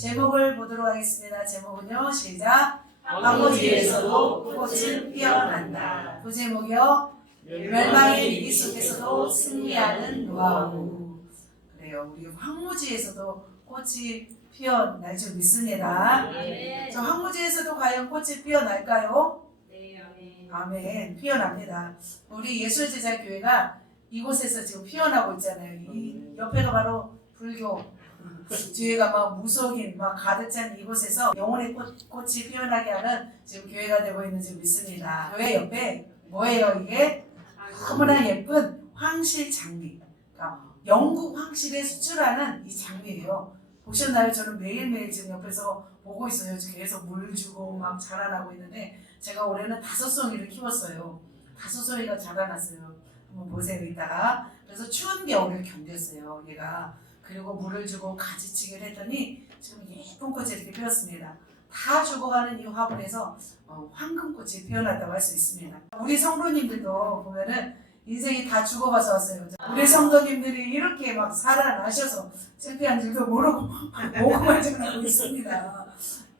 제목을 보도록 하겠습니다. 제목은요, 시작. 황무지에서도 꽃은 피어난다. 부제목이요, 멸망의 위기 속에서도 승리하는 노하우. 그래요, 우리 황무지에서도 꽃이 피어날 줄 믿습니다. 저 황무지에서도 과연 꽃이 피어날까요? 아멘. 피어납니다. 우리 예술제자교회가 이곳에서 지금 피어나고 있잖아요. 이 옆에가 바로 불교, 뒤에가 막 무속인 막 가득 찬 이곳에서 영혼의 꽃이 피어나게 하는 지금 교회가 되고 있는 줄 믿습니다. 교회 옆에 뭐예요 이게? 너무나 예쁜 황실 장미. 그러니까 영국 황실에 수출하는 이 장미예요. 보셨나요? 저는 매일매일 지금 옆에서 보고 있어요. 계속 물 주고 막 자라나고 있는데 제가 올해는 5송이를 키웠어요. 5송이가 자라났어요. 한번 보세요 이따가. 그래서 추운 겨울을 견뎠어요 얘가. 그리고 물을 주고 가지치기를 했더니 지금 예쁜 꽃이 이렇게 피었습니다. 다 죽어가는 이 화분에서 황금꽃이 피어났다고 할 수 있습니다. 우리 성도님들도 보면은 인생이 다 죽어가서 왔어요. 우리 성도님들이 이렇게 막 살아나셔서 창피한 줄도 모르고 모금을 전하고 있습니다.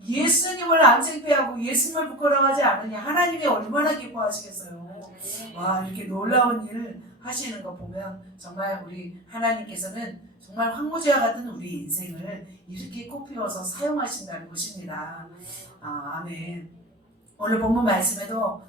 예수님을 안 창피하고 예수님을 부끄러워하지 않으냐 하나님이 얼마나 기뻐하시겠어요. 와, 이렇게 놀라운 일을 하시는 거 보면 정말 우리 하나님께서는 정말 황무지와 같은 우리 인생을 이렇게 꽃피워서 사용하신다는 것입니다. 아멘. 오늘 본문 말씀에도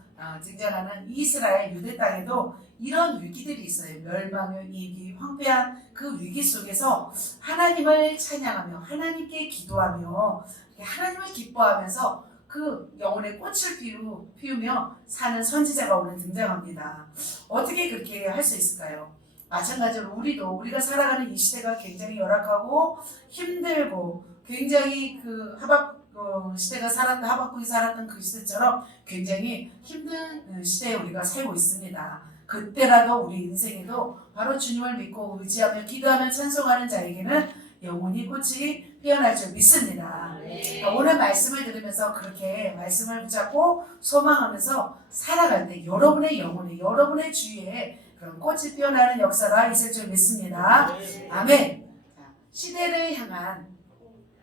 등장하는 이스라엘 유대 땅에도 이런 위기들이 있어요. 멸망의 위기, 황폐한 그 위기 속에서 하나님을 찬양하며 하나님께 기도하며 하나님을 기뻐하면서 그 영혼의 꽃을 피우며 사는 선지자가 오늘 등장합니다. 어떻게 그렇게 할 수 있을까요? 마찬가지로 우리가 살아가는 이 시대가 굉장히 열악하고 힘들고 굉장히 그 시대가 하박국이 살았던 그 시대처럼 굉장히 힘든 시대에 우리가 살고 있습니다. 그때라도 우리 인생에도 바로 주님을 믿고 의지하며 기도하며 찬송하는 자에게는 영원히 꽃이 피어날 줄 믿습니다. 오늘 말씀을 들으면서 그렇게 말씀을 붙잡고 소망하면서 살아갈 때 여러분의 영혼에 여러분의 주위에 그런 꽃이 피어나는 역사가 있을 줄 믿습니다. 아멘. 시대를 향한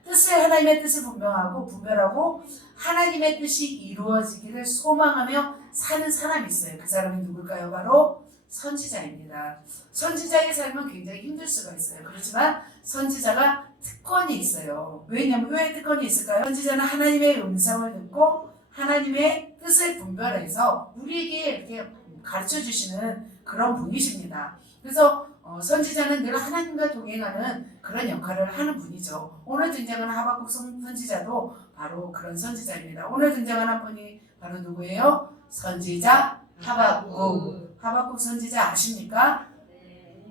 하나님의 뜻을 분별하고 하나님의 뜻이 이루어지기를 소망하며 사는 사람이 있어요. 그 사람이 누굴까요? 바로 선지자입니다. 선지자의 삶은 굉장히 힘들 수가 있어요. 그렇지만 선지자가 특권이 있어요. 왜냐하면 왜 특권이 있을까요? 선지자는 하나님의 음성을 듣고 하나님의 뜻을 분별해서 우리에게 이렇게 가르쳐 주시는 그런 분이십니다. 그래서 선지자는 늘 하나님과 동행하는 그런 역할을 하는 분이죠. 오늘 등장하는 하박국 선지자도 바로 그런 선지자입니다. 오늘 등장하는 분이 바로 누구예요? 선지자 하박국. 하박국 선지자 아십니까?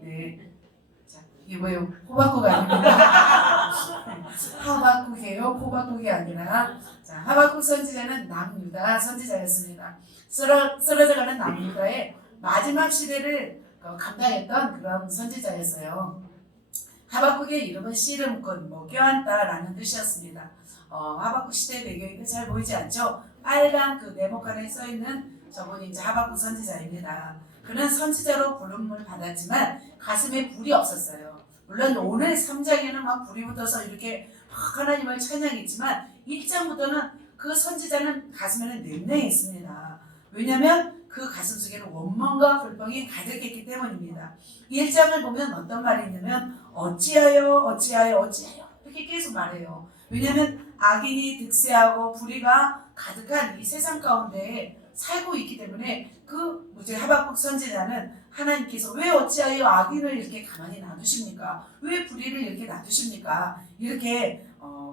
네. 자, 이거요. 호박국 아닙니다. 하박국이에요. 호박국이 아니라. 자, 하박국 선지자는 남유다 선지자였습니다. 쓰러져가는 남유다의 마지막 시대를 감당했던 그런 선지자였어요. 하박국의 이름은 씨를 묶은 껴안다라는 뜻이었습니다. 하박국 시대 배경이 잘 보이지 않죠? 빨간 그 네모칸에 써있는 저분이 이제 하박국 선지자입니다. 그는 선지자로 부름을 받았지만 가슴에 불이 없었어요. 물론 오늘 3장에는 막 불이 붙어서 이렇게 막 하나님을 찬양했지만 1장부터는 그 선지자는 가슴에는 냉랭했습니다. 왜냐하면 그 가슴 속에는 원망과 불평이 가득했기 때문입니다. 1장을 보면 어떤 말이 있냐면 어찌하여 이렇게 계속 말해요. 왜냐하면 악인이 득세하고 불의가 가득한 이 세상 가운데 살고 있기 때문에 그 하박국 선지자는 하나님께서 왜 어찌하여 악인을 이렇게 가만히 놔두십니까? 왜 불의를 이렇게 놔두십니까? 이렇게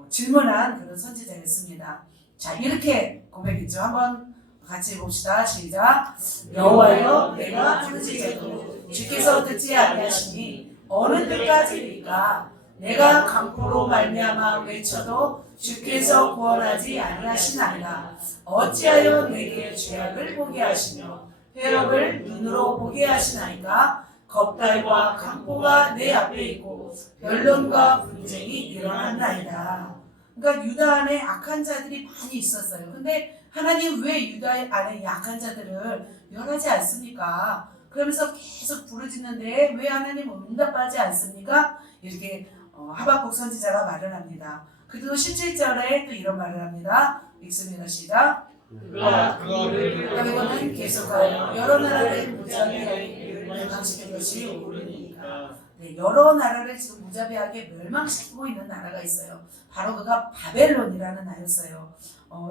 질문한 그런 선지자였습니다. 자, 이렇게 고백했죠. 한번 같이 봅시다. 시작. 여호와여 내가 부르짖어도 주께서 듣지 아니하시니 어느 때까지입니까? 내가 강포로 말미암아 외쳐도 주께서 구원하지 아니하시나이다. 어찌하여 내게 죄악을 보게 하시며 회역을 눈으로 보게 하시나이까? 겁달과 강포가 내 앞에 있고 변론과 분쟁이 일어났나이다. 그러니까 유다 안에 악한 자들이 많이 있었어요. 근데 하나님 왜 유다 안에 약한 자들을 멸하지 않습니까? 그러면서 계속 부르짖는데 왜 하나님 응답하지 않습니까? 이렇게 하박국 선지자가 말을 합니다. 그리고 17절에 또 이런 말을 합니다. 읽습니다. 시작. 그가 그거를 그리고는 계속하여 여러 나라를 무자비하게 멸망시킨 것이 옳으니까. 네, 여러 나라를 지금 무자비하게 멸망시키고 있는 나라가 있어요. 바로 그가 바벨론이라는 나라였어요.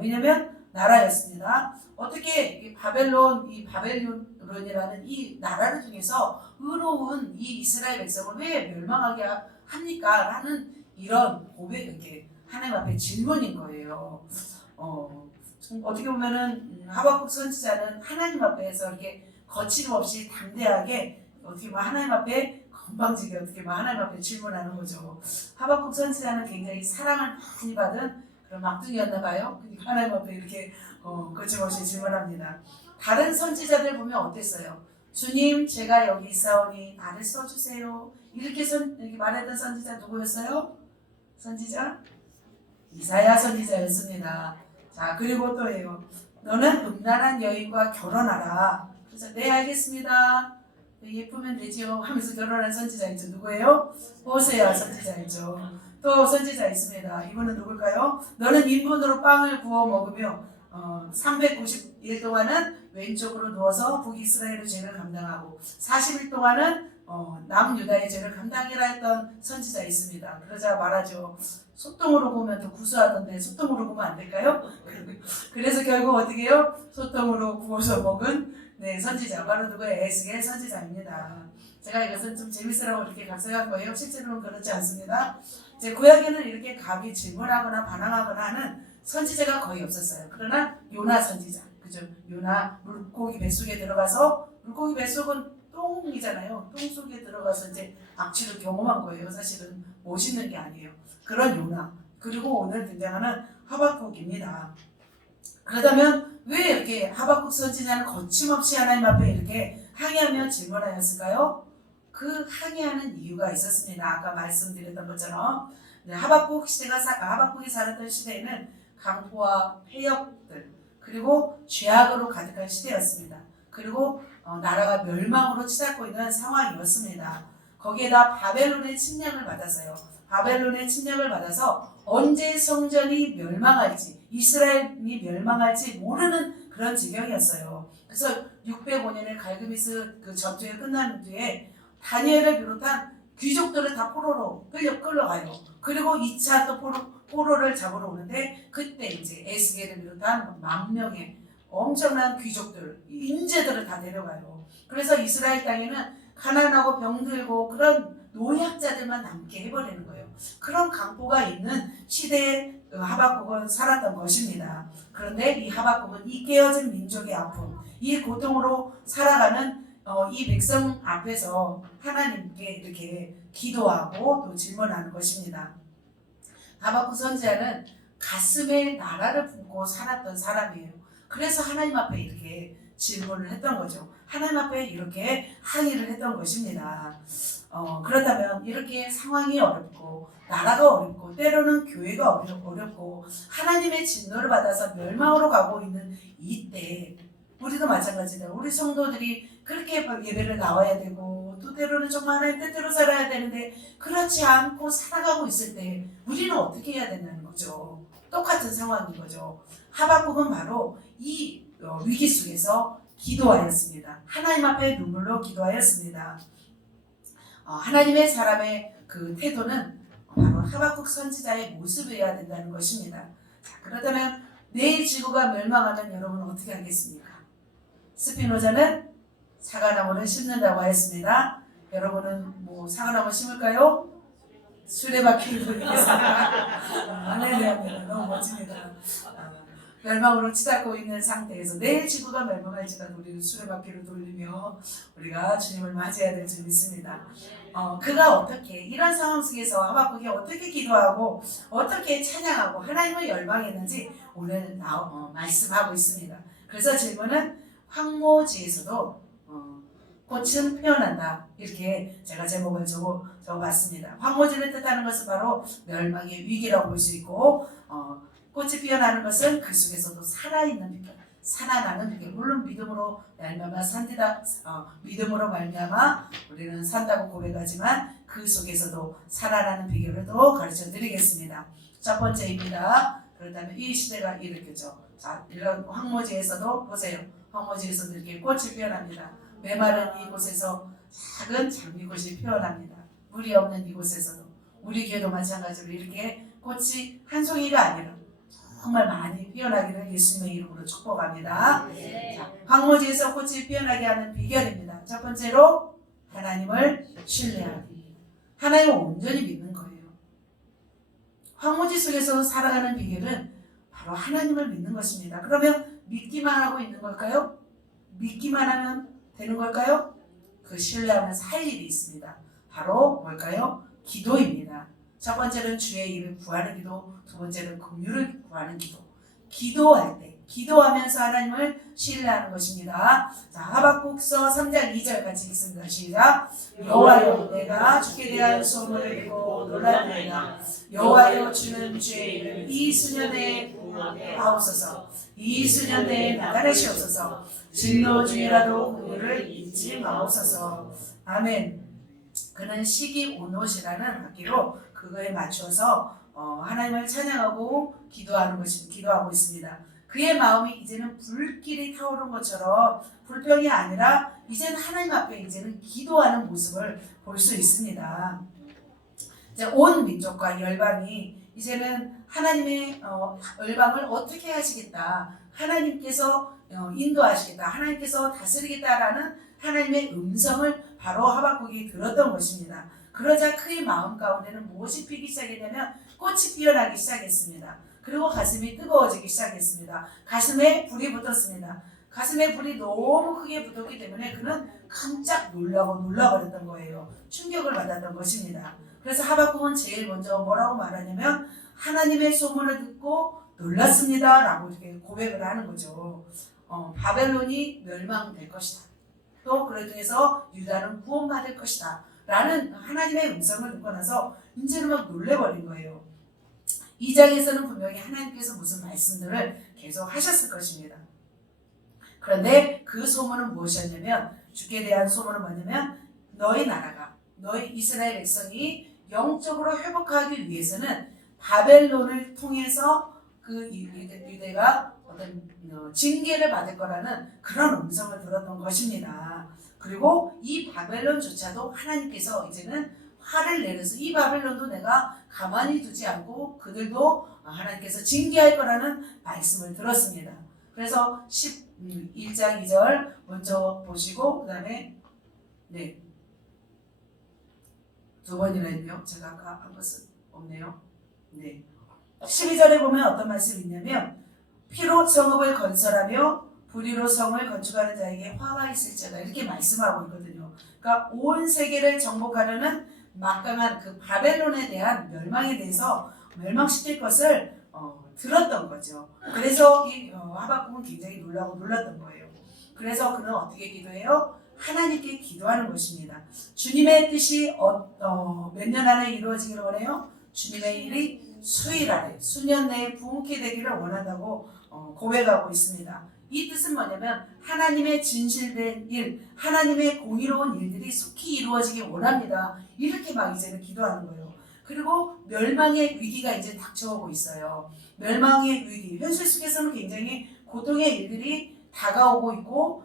왜냐면 나라였습니다. 어떻게 이 바벨론이라는 이 나라를 통해서 의로운 이 이스라엘 백성을 왜 멸망하게 합니까? 라는 이런 고백, 이렇게 하나님 앞에 질문인 거예요. 어떻게 보면은 하박국 선지자는 하나님 앞에서 이렇게 거침없이 담대하게 어떻게 보면 하나님 앞에 건방지게 어떻게 보면 하나님 앞에 질문하는 거죠. 하박국 선지자는 굉장히 사랑을 많이 받은 그런 막둥이였나 봐요. 그러니까 하나님 앞에 이렇게 거침없이 질문합니다. 다른 선지자들 보면 어땠어요? 주님, 제가 여기 있사오니 나를 써주세요. 이렇게 말했던 선지자 누구였어요? 선지자? 이사야 선지자였습니다. 자, 그리고 또예요. 너는 음란한 여인과 결혼하라. 그래서 네, 알겠습니다. 예쁘면 되지요 하면서 결혼한 선지자 있죠. 누구예요? 호세아 선지자 있죠. 또 선지자 있습니다. 이분은 누굴까요? 너는 인분으로 빵을 구워 먹으며 390일 동안은 왼쪽으로 누워서 북이스라엘의 죄를 감당하고 40일 동안은 남유다의 죄를 감당이라 했던 선지자 있습니다. 그러자 말하죠. 소똥으로 구우면 더 구수하던데 소똥으로 구우면 안 될까요? 그래서 결국 어떻게 해요? 소똥으로 구워서 먹은 선지자, 바로 누구의 에스겔 선지자입니다. 제가 이것은 좀 재밌으라고 이렇게 각색한 거예요. 실제로는 그렇지 않습니다. 제 구약에는 이렇게 감히 질문하거나 반항하거나 하는 선지자가 거의 없었어요. 그러나 요나 선지자, 그죠? 요나 물고기 뱃속에 들어가서, 물고기 뱃속은 똥이잖아요. 똥 속에 들어가서 이제 악취를 경험한 거예요. 사실은 멋있는 게 아니에요. 그런 요나, 그리고 오늘 등장하는 하박국입니다. 그렇다면 왜 이렇게 하박국 선지자는 거침없이 하나님 앞에 이렇게 항의하며 질문하였을까요? 그 항의하는 이유가 있었습니다. 아까 말씀드렸던 것처럼 하박국이 살았던 시대에는 강포와 폐역들, 그리고 죄악으로 가득한 시대였습니다. 그리고 나라가 멸망으로 치닫고 있는 상황이었습니다. 거기에다 바벨론의 침략을 받았어요. 바벨론의 침략을 받아서 언제 성전이 멸망할지, 이스라엘이 멸망할지 모르는 그런 지경이었어요. 그래서 605년에 갈그미스 그 전투가 끝난 뒤에 다니엘을 비롯한 귀족들을 다 포로로 끌려가요. 그리고 2차 또 포로를 잡으러 오는데 그때 이제 에스겔을 비롯한 10,000명의 엄청난 귀족들, 인재들을 다 데려가요. 그래서 이스라엘 땅에는 가난하고 병들고 그런 노약자들만 남게 해버리는 거예요. 그런 강포가 있는 시대에 하박국은 살았던 것입니다. 그런데 이 하박국은 이 깨어진 민족의 아픔, 이 고통으로 살아가는 이 백성 앞에서 하나님께 이렇게 기도하고 또 질문하는 것입니다. 하박국 선지자는 가슴에 나라를 품고 살았던 사람이에요. 그래서 하나님 앞에 이렇게 질문을 했던 거죠. 하나님 앞에 이렇게 항의를 했던 것입니다. 그렇다면 이렇게 상황이 어렵고 나라가 어렵고 때로는 교회가 어렵고 하나님의 진노를 받아서 멸망으로 가고 있는 이때 우리도 마찬가지다. 우리 성도들이 그렇게 예배를 나와야 되고 또 때로는 정말 하나님 뜻대로 살아야 되는데 그렇지 않고 살아가고 있을 때 우리는 어떻게 해야 된다는 거죠. 똑같은 상황인 거죠. 하박국은 바로 이 위기 속에서 기도하였습니다. 하나님 앞에 눈물로 기도하였습니다. 하나님의 사람의 그 태도는 바로 하박국 선지자의 모습이어야 된다는 것입니다. 자, 그렇다면 내일 지구가 멸망하면 여러분은 어떻게 하겠습니까? 스피노자는 사과나무를 심는다고 하였습니다. 여러분은 뭐 사과나무 심을까요? 수레바퀴를 돌리겠습니다. 할렐루야, 너무 멋집니다. 멸망으로 치닫고 있는 상태에서 내일 지구가 멸망할지라도 우리는 수레바퀴를 돌리며 우리가 주님을 맞이해야 될 줄 믿습니다. 그가 어떻게 이런 상황 속에서 하박국이 어떻게 기도하고 어떻게 찬양하고 하나님을 열망했는지 오늘 말씀하고 있습니다. 그래서 질문은 황무지에서도 꽃은 피어난다. 이렇게 제가 제목을 적어봤습니다. 황무지를 뜻하는 것은 바로 멸망의 위기라고 볼 수 있고 꽃이 피어나는 것은 그 속에서도 살아있는 빛, 살아나는 빛. 물론 믿음으로 말미암아 믿음으로 말미암아 우리는 산다고 고백하지만 그 속에서도 살아나는 비결을 또 가르쳐 드리겠습니다. 첫 번째입니다. 그렇다면 이 시대가 이렇게죠. 자, 이런 황무지에서도 보세요. 황무지에서도 이렇게 꽃이 피어납니다. 메마른 이곳에서 작은 장미꽃이 피어납니다. 물이 없는 이곳에서도 우리 교회도 마찬가지로 이렇게 꽃이 한 송이가 아니라 정말 많이 피어나기를 예수님의 이름으로 축복합니다. 자, 황무지에서 꽃이 피어나게 하는 비결입니다. 첫 번째로 하나님을 신뢰하기. 하나님을 온전히 믿는 거예요. 황무지 속에서 살아가는 비결은 바로 하나님을 믿는 것입니다. 그러면 믿기만 하고 있는 걸까요? 믿기만 하면 되는 걸까요? 그 신뢰하면서 할 일이 있습니다. 바로 뭘까요? 기도입니다. 첫 번째는 주의 일을 구하는 기도, 두 번째는 긍휼을 구하는 기도. 기도할 때, 기도하면서 하나님을 신뢰하는 것입니다. 자, 하박국서 3장 2절 같이 읽습니다. 시작. 여호와여, 내가 주께 대한 소문을 듣고 놀랐나이다. 여호와여, 주는 주의 일을 이 수년 내에 하옵소서. 이 수년 내에 나타내시옵소서. 진노 중이라도 긍휼을 잊지 마옵소서. 아멘. 그는 시기 오롯이라는 악기로 그거에 맞춰서 하나님을 찬양하고 기도하고 있습니다. 그의 마음이 이제는 불길이 타오른 것처럼 불평이 아니라 이제는 하나님 앞에 이제는 기도하는 모습을 볼 수 있습니다. 이제 온 민족과 열방이 이제는 하나님의 열방을 어떻게 하시겠다, 하나님께서 인도하시겠다, 하나님께서 다스리겠다라는 하나님의 음성을 바로 하박국이 들었던 것입니다. 그러자 그의 마음 가운데는 무엇이 피기 시작했냐면 꽃이 피어나기 시작했습니다. 그리고 가슴이 뜨거워지기 시작했습니다. 가슴에 불이 붙었습니다. 가슴에 불이 너무 크게 붙었기 때문에 그는 깜짝 놀라버렸던 거예요. 충격을 받았던 것입니다. 그래서 하박국은 제일 먼저 뭐라고 말하냐면 하나님의 소문을 듣고 놀랐습니다 라고 이렇게 고백을 하는 거죠. 바벨론이 멸망될 것이다. 또 그를 통해서 유다는 구원받을 것이다 라는 하나님의 음성을 듣고 나서 이제는 막 놀래버린 거예요. 2장에서는 분명히 하나님께서 무슨 말씀들을 계속 하셨을 것입니다. 그런데 그 소문은 무엇이었냐면, 주께 대한 소문은 뭐냐면 너희 나라가, 너희 이스라엘 백성이 영적으로 회복하기 위해서는 바벨론을 통해서 그 유대가 어떤 징계를 받을 거라는 그런 음성을 들었던 것입니다. 그리고 이 바벨론조차도 하나님께서 이제는 화를 내려서 이 바벨론도 내가 가만히 두지 않고 그들도 하나님께서 징계할 거라는 말씀을 들었습니다. 그래서 11장 2절 먼저 보시고 그 다음에 두 번이나 있네요. 제가 아까 한 것은 없네요. 12절에 보면 어떤 말씀이 있냐면 피로 성읍을 건설하며 불의로 성을 건축하는 자에게 화가 있을지어다 이렇게 말씀하고 있거든요. 그러니까 온 세계를 정복하려는 막강한 그 바벨론에 대한 멸망에 대해서 멸망시킬 것을 들었던 거죠. 그래서 이 하박국은 굉장히 놀랐던 거예요. 그래서 그는 어떻게 기도해요? 하나님께 기도하는 것입니다. 주님의 뜻이 몇 년 안에 이루어지기를 원해요? 주님의 일이 수일 안에, 수년 내에 부흥케 되기를 원한다고 고백하고 있습니다. 이 뜻은 뭐냐면 하나님의 진실된 일, 하나님의 공의로운 일들이 속히 이루어지기 원합니다. 이렇게 막 이제는 기도하는 거예요. 그리고 멸망의 위기가 이제 닥쳐오고 있어요. 멸망의 위기, 현실 속에서는 굉장히 고통의 일들이 다가오고 있고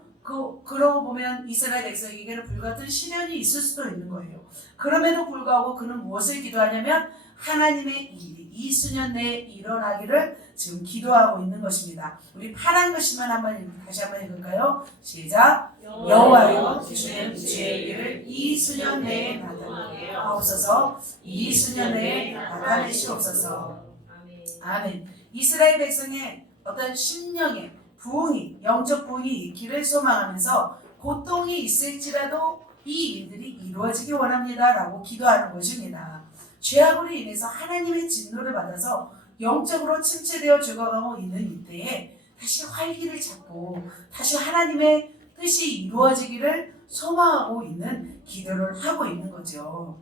그러고 보면 이스라엘 백성에게는 불같은 시련이 있을 수도 있는 거예요. 그럼에도 불구하고 그는 무엇을 기도하냐면 하나님의 일이 이 수년 내에 일어나기를 지금 기도하고 있는 것입니다. 우리 파란 글씨만 다시 한번 읽을까요? 시작. 여호와여, 주는 주의 일을 이 수년 내에 나타내옵소서. 이 수년 내에 나타내시옵소서. 아멘. 이스라엘 백성의 어떤 심령의 부흥이, 영적 부흥이 있기를 소망하면서 고통이 있을지라도 이 일들이 이루어지기 원합니다 라고 기도하는 것입니다. 죄악으로 인해서 하나님의 진노를 받아서 영적으로 침체되어 죽어가고 있는 이때에 다시 활기를 찾고 다시 하나님의 뜻이 이루어지기를 소망하고 있는 기도를 하고 있는 거죠.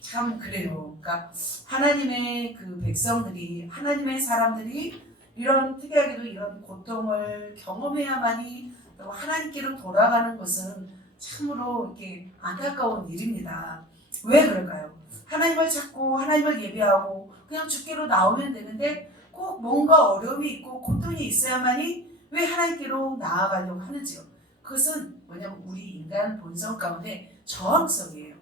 참 그래요. 그러니까 하나님의 그 백성들이, 하나님의 사람들이 이런 특이하게도 이런 고통을 경험해야만이 하나님께로 돌아가는 것은 참으로 이렇게 안타까운 일입니다. 왜 그럴까요? 하나님을 찾고 하나님을 예배하고 그냥 주께로 나오면 되는데 꼭 뭔가 어려움이 있고 고통이 있어야만이 왜 하나님께로 나아가려고 하는지요. 그것은 뭐냐면 우리 인간 본성 가운데 저항성이에요.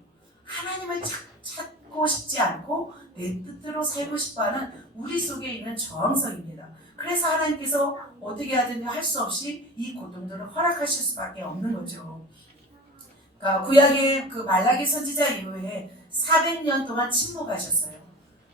하나님을 찾고 싶지 않고 내 뜻대로 살고 싶어하는 우리 속에 있는 저항성입니다. 그래서 하나님께서 어떻게 하든지 할 수 없이 이 고통들을 허락하실 수밖에 없는 거죠. 그러니까 구약의 그 말라기 선지자 이후에 400년 동안 침묵하셨어요.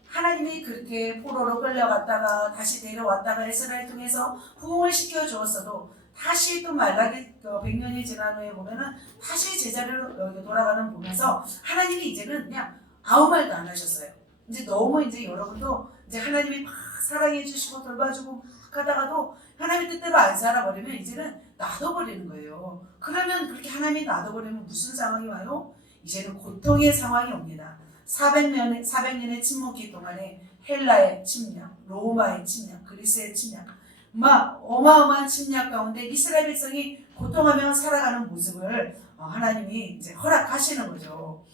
하나님이 그렇게 포로로 끌려갔다가 다시 데려왔다가 이스라엘 통해서 부흥을 시켜주었어도 다시 또 말라기 100년이 지난 후에 보면은 다시 제자리로 돌아가는 보면서 하나님이 이제는 그냥 아무 말도 안 하셨어요. 이제 너무 이제 여러분도 이제 하나님이 막 사랑해 주시고 돌봐주고 막 하다가도 하나님 뜻대로 안 살아버리면 이제는 놔둬버리는 거예요. 그러면 그렇게 하나님이 놔둬버리면 무슨 상황이 와요? 이제는 고통의 상황이 옵니다. 400년의 침묵기 동안에 헬라의 침략, 로마의 침략, 그리스의 침략, 막 어마어마한 침략 가운데 이스라엘 백성이 고통하며 살아가는 모습을 하나님이 이제 허락하시는 거죠.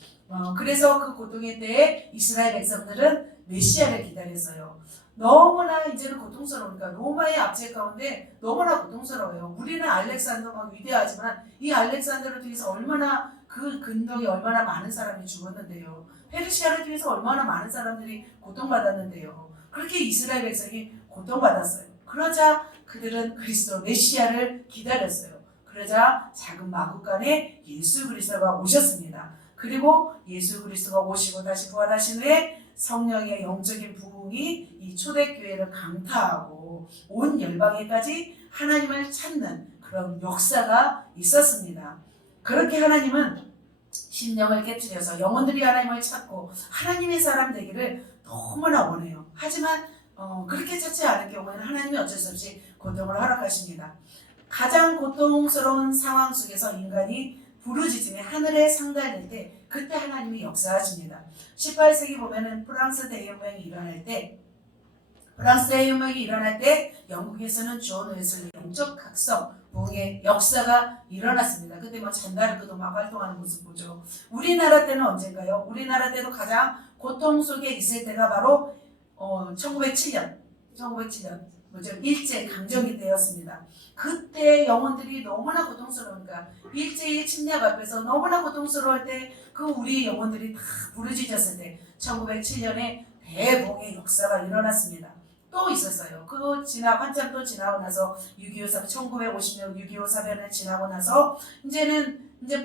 그래서 그 고통의 때에 이스라엘 백성들은 메시아를 기다렸어요. 너무나 이제는 고통스러우니까 로마의 압제 가운데 너무나 고통스러워요. 우리는 알렉산더가 위대하지만 이 알렉산더를 통해서 얼마나 그 근동에 얼마나 많은 사람이 죽었는데요. 페르시아를 통해서 얼마나 많은 사람들이 고통받았는데요. 그렇게 이스라엘 백성이 고통받았어요. 그러자 그들은 그리스도 메시아를 기다렸어요. 그러자 작은 마구간에 예수 그리스도가 오셨습니다. 그리고 예수 그리스도가 오시고 다시 부활하신 후에 성령의 영적인 부흥이 이 초대교회를 강타하고 온 열방에까지 하나님을 찾는 그런 역사가 있었습니다. 그렇게 하나님은 심령을 깨트려서 영혼들이 하나님을 찾고 하나님의 사람 되기를 너무나 원해요. 하지만 그렇게 찾지 않을 경우에는 하나님이 어쩔 수 없이 고통을 허락하십니다. 가장 고통스러운 상황 속에서 인간이 부르짖음에 하늘에 상달될 때 그때 하나님이 역사하십니다. 18세기 보면은 프랑스 대혁명이 일어날 때 영국에서는 존 웨슬리 영적 각성 부흥의 역사가 일어났습니다. 그때 뭐 잔다르크도 막 활동하는 모습 보죠. 우리나라 때는 언젠가요? 우리나라 때도 가장 고통 속에 있을 때가 바로 1907년 뭐죠? 일제 강점기 때였습니다. 그때 영혼들이 너무나 고통스러우니까 일제의 침략 앞에서 너무나 고통스러울 때 그 우리 영혼들이 다 부르짖었을 때 1907년에 대봉의 역사가 일어났습니다. 또 있었어요. 한참 또 지나고 나서 1950년 6.25 사변을 지나고 나서 이제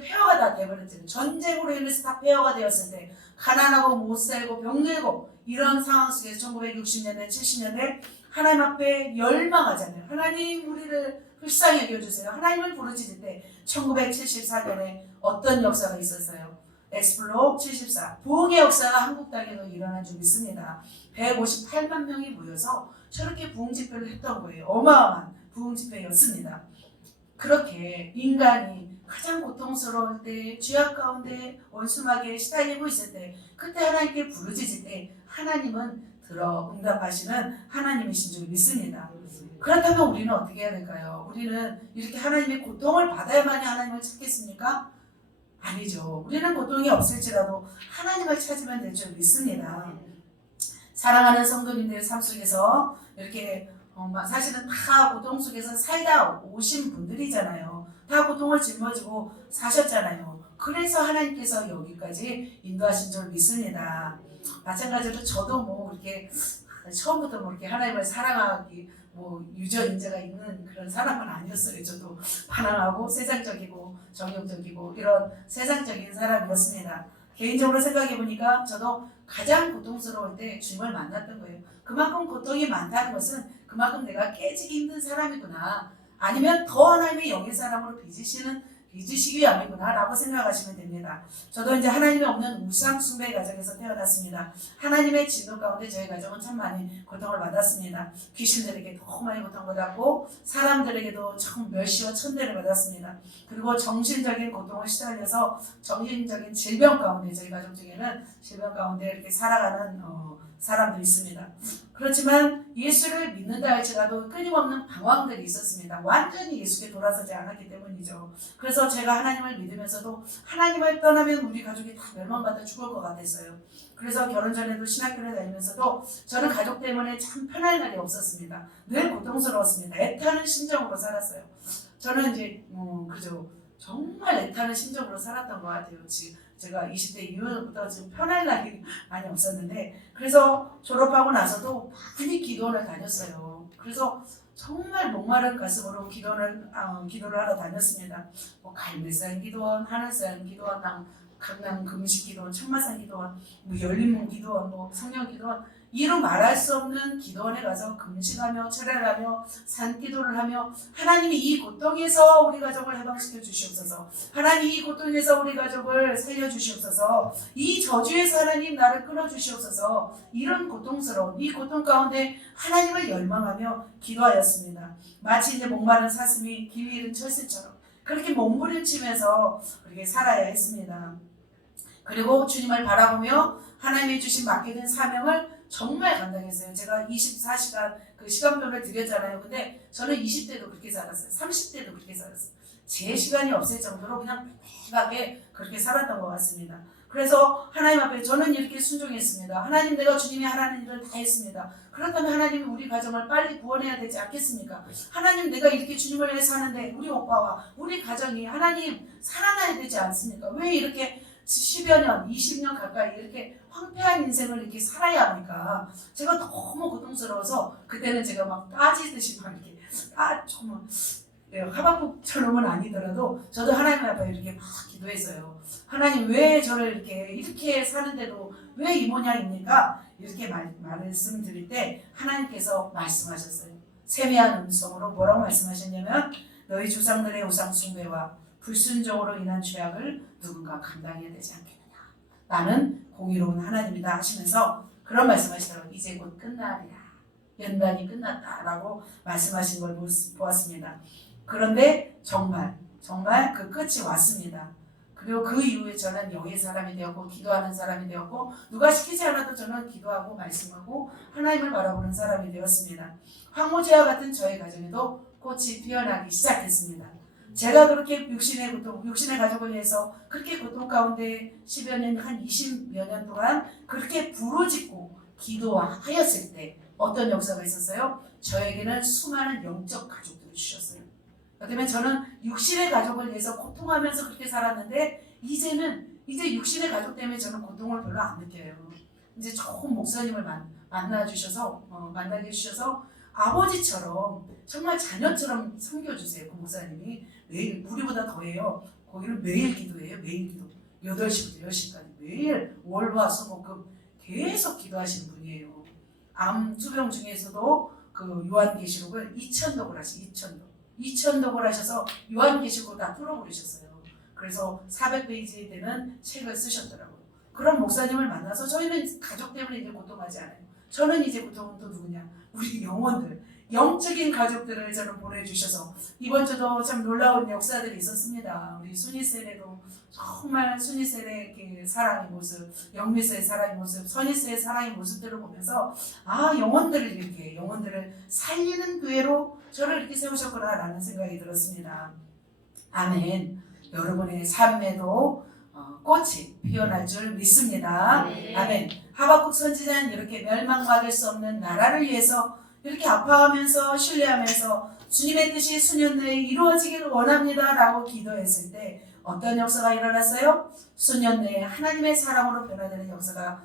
폐허가 다 돼버렸잖아요. 전쟁으로 인해서 다 폐허가 되었을 때 가난하고 못 살고 병들고 이런 상황 속에서 1960년대 70년대 하나님 앞에 열망하잖아요. 하나님 우리를 불쌍히 여겨주세요. 하나님을 부르짖을 때 1974년에 어떤 역사가 있었어요? 엑스플로 74 부흥의 역사가 한국 땅에도 일어난 줄 믿습니다. 158만 명이 모여서 저렇게 부흥 집회를 했던 거예요. 어마어마한 부흥 집회였습니다. 그렇게 인간이 가장 고통스러울 때, 죄악 가운데 원수마귀에 시달리고 있을 때, 그때 하나님께 부르짖을 때 하나님은 들어 응답하시는 하나님이신 줄 믿습니다. 그렇다면 우리는 어떻게 해야 될까요? 우리는 이렇게 하나님의 고통을 받아야만이 하나님을 찾겠습니까? 아니죠. 우리는 고통이 없을지라도 하나님을 찾으면 될 줄 믿습니다. 사랑하는 성도님들 삶 속에서 이렇게 사실은 다 고통 속에서 살다 오신 분들이잖아요. 다 고통을 짊어지고 사셨잖아요. 그래서 하나님께서 여기까지 인도하신 줄 믿습니다. 마찬가지로 저도 뭐 이렇게 처음부터 뭐 이렇게 하나님을 사랑하기 뭐 유전인자가 있는 그런 사람은 아니었어요. 저도 반항하고 세상적이고 정욕적이고 이런 세상적인 사람이었습니다. 개인적으로 생각해 보니까 저도 가장 고통스러울 때 주님을 만났던 거예요. 그만큼 고통이 많다는 것은 그만큼 내가 깨지기 힘든 사람이구나. 아니면 더 하나님의 영의 사람으로 빚으시기 위함이구나 라고 생각하시면 됩니다. 저도 이제 하나님이 없는 우상 숭배 가정에서 태어났습니다. 하나님의 진노 가운데 저희 가정은 참 많이 고통을 받았습니다. 귀신들에게 너무 많이 고통받았고 사람들에게도 참 멸시와 천대를 받았습니다. 그리고 정신적인 고통을 시달려서 정신적인 질병 가운데 저희 가족 중에는 질병 가운데 이렇게 살아가는 사람도 있습니다. 그렇지만 예수를 믿는다 할지라도 끊임없는 방황들이 있었습니다. 완전히 예수께 돌아서지 않았기 때문이죠. 그래서 제가 하나님을 믿으면서도 하나님을 떠나면 우리 가족이 다 멸망받아 죽을 것 같았어요. 그래서 결혼 전에도 신학교를 다니면서도 저는 가족 때문에 참 편할 날이 없었습니다. 늘 고통스러웠습니다. 애타는 심정으로 살았어요. 저는 이제 그죠. 정말 애타는 심정으로 살았던 것 같아요. 지금 제가 20대 이후부터 지금 편할 날이 많이 없었는데, 그래서 졸업하고 나서도 많이 기도원을 다녔어요. 그래서 정말 목마른 가슴으로 기도를 하러 다녔습니다. 뭐 갈매산 기도원, 하늘산 기도원, 강남 금식 기도원, 청마산 기도원, 뭐 열린문 기도원, 뭐 성령 기도원, 이루 말할 수 없는 기도원에 가서 금식하며 철회하며 산기도를 하며 하나님이 이 고통에서 우리 가족을 해방시켜 주시옵소서. 하나님 이 고통에서 우리 가족을 살려 주시옵소서. 이 저주에서 하나님 나를 끊어 주시옵소서. 이런 고통스러운 이 고통 가운데 하나님을 열망하며 기도하였습니다. 마치 이제 목마른 사슴이 길 잃은 철새처럼 그렇게 몸부림치면서 그렇게 살아야 했습니다. 그리고 주님을 바라보며 하나님이 주신 맡겨진 사명을 정말 감당했어요. 제가 24시간 그 시간표를 드렸잖아요. 근데 저는 20대도 그렇게 살았어요. 30대도 그렇게 살았어요. 제 시간이 없을 정도로 그냥 편하게 그렇게 살았던 것 같습니다. 그래서 하나님 앞에 저는 이렇게 순종했습니다. 하나님, 내가 주님이 하라는 일을 다 했습니다. 그렇다면 하나님이 우리 가정을 빨리 구원해야 되지 않겠습니까? 하나님, 내가 이렇게 주님을 위해서 사는데 우리 오빠와 우리 가정이 하나님 살아나야 되지 않습니까? 왜 이렇게 10여 년, 20년 가까이 이렇게 황폐한 인생을 이렇게 살아야 합니까? 제가 너무 고통스러워서 그때는 제가 막 따지듯이 막 이렇게 정말 하박국처럼은 아니더라도 저도 하나님 앞에 이렇게 막 기도했어요. 하나님, 왜 저를 이렇게 사는데도 왜 이 모양입니까? 이렇게 말씀드릴 때 하나님께서 말씀하셨어요. 세미한 음성으로 뭐라고 말씀하셨냐면, 너희 조상들의 우상 숭배와 불순종으로 인한 죄악을 누군가 감당해야 되지 않겠느냐. 나는 공의로운 하나님이다 하시면서 그런 말씀하시더라고요. 이제 곧 끝나리라. 연단이 끝났다라고 말씀하신 걸 보았습니다. 그런데 정말 그 끝이 왔습니다. 그리고 그 이후에 저는 영의 사람이 되었고 기도하는 사람이 되었고 누가 시키지 않아도 저는 기도하고 말씀하고 하나님을 바라보는 사람이 되었습니다. 황무지와 같은 저의 가정에도 꽃이 피어나기 시작했습니다. 제가 그렇게 육신의 가족을 위해서 그렇게 고통 가운데 10여 년, 한 20여 년 동안 그렇게 부르짖고 기도하였을 때 어떤 역사가 있었어요? 저에게는 수많은 영적 가족들을 주셨어요. 그렇다면 저는 육신의 가족을 위해서 고통하면서 그렇게 살았는데 이제 육신의 가족 때문에 저는 고통을 별로 안 느껴요. 이제 좋은 목사님을 만나게 해주셔서 아버지처럼 정말 자녀처럼 섬겨주세요. 그 목사님이 매일 우리보다 더해요. 거기는 매일 기도해요. 매일 기도. 8시부터 10시까지 매일 월화수목금 계속 기도하시는 분이에요. 암 투병 중에서도 그 요한계시록을 2000독을 하시 2000독을 하셔서 요한계시록을 다 풀어버리셨어요. 그래서 400페이지 되는 책을 쓰셨더라고요. 그런 목사님을 만나서 저희는 가족 때문에 이제 고통하지 않아요. 저는 이제 고통은 또 누구냐? 우리 영혼들, 영적인 가족들을 저는 보내주셔서 이번 주도 참 놀라운 역사들이 있었습니다. 우리 순이셀에도 정말 순이셀의 사랑의 모습, 영미스의 사랑의 모습, 선이스의 사랑의 모습들을 보면서 영혼들을 살리는 교회로 저를 이렇게 세우셨구나라는 생각이 들었습니다. 아멘. 여러분의 삶에도 꽃이 피어날 줄 믿습니다. 네. 아멘. 하박국 선지자는 이렇게 멸망받을 수 없는 나라를 위해서 이렇게 아파하면서 신뢰하면서 주님의 뜻이 수년 내에 이루어지기를 원합니다 라고 기도했을 때 어떤 역사가 일어났어요? 수년 내에 하나님의 사랑으로 변화되는 역사가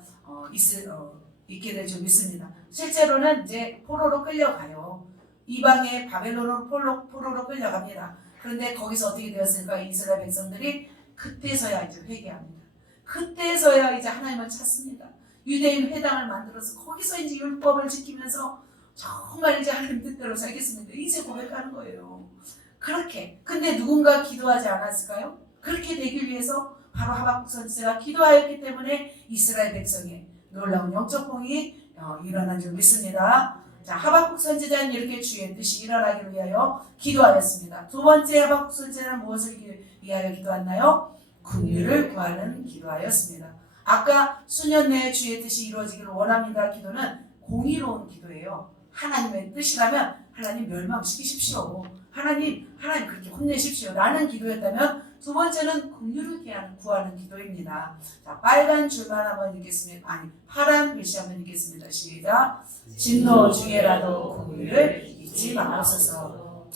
있게 될 줄 믿습니다. 실제로는 이제 포로로 끌려가요. 이방의 바벨론으로 포로로 끌려갑니다. 그런데 거기서 어떻게 되었을까? 이스라엘 백성들이 그때서야 이제 회개합니다. 그때서야 이제 하나님을 찾습니다. 유대인 회당을 만들어서 거기서 이제 율법을 지키면서 정말 이제 하나님 뜻대로 살겠습니다. 이제 고백하는 거예요. 그렇게. 근데 누군가 기도하지 않았을까요? 그렇게 되기 위해서 바로 하박국 선지자가 기도하였기 때문에 이스라엘 백성의 놀라운 영적 봉이 일어난 줄 믿습니다. 자, 하박국 선지자는 이렇게 주의 뜻이 일어나기를 위하여 기도하였습니다. 두 번째 하박국 선지자는 무엇을 위하여 기도했나요? 긍휼을 구하는 기도하였습니다. 아까 수년 내에 주의 뜻이 이루어지기를 원합니다. 기도는 공의로운 기도예요. 하나님의 뜻이라면 하나님 멸망시키십시오. 하나님 그렇게 혼내십시오. 라는 기도였다면 두 번째는 긍휼을 구하는 기도입니다. 자, 빨간 줄만 한번 읽겠습니다. 아니, 파란 글씨 한번 읽겠습니다. 시작. 진노 중에라도 긍휼을 잊지 마옵소서.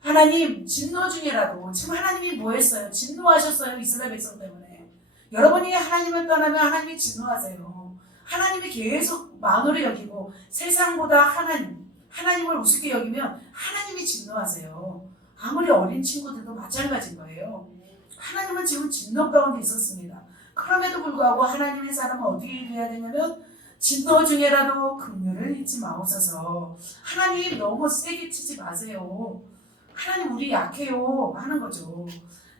하나님, 진노 중에라도 지금 하나님이 뭐 했어요? 진노하셨어요. 이스라엘 백성 때문에. 여러분이 하나님을 떠나면 하나님이 진노하세요. 하나님이 계속 만으로 여기고 세상보다 하나님을 우습게 여기면 하나님이 진노하세요. 아무리 어린 친구들도 마찬가지인 거예요. 하나님은 지금 진노 가운데 있었습니다. 그럼에도 불구하고 하나님의 사람은 어떻게 해야 되냐면 진노 중에라도 긍휼을 잊지 마옵소서. 하나님 너무 세게 치지 마세요. 하나님 우리 약해요 하는 거죠.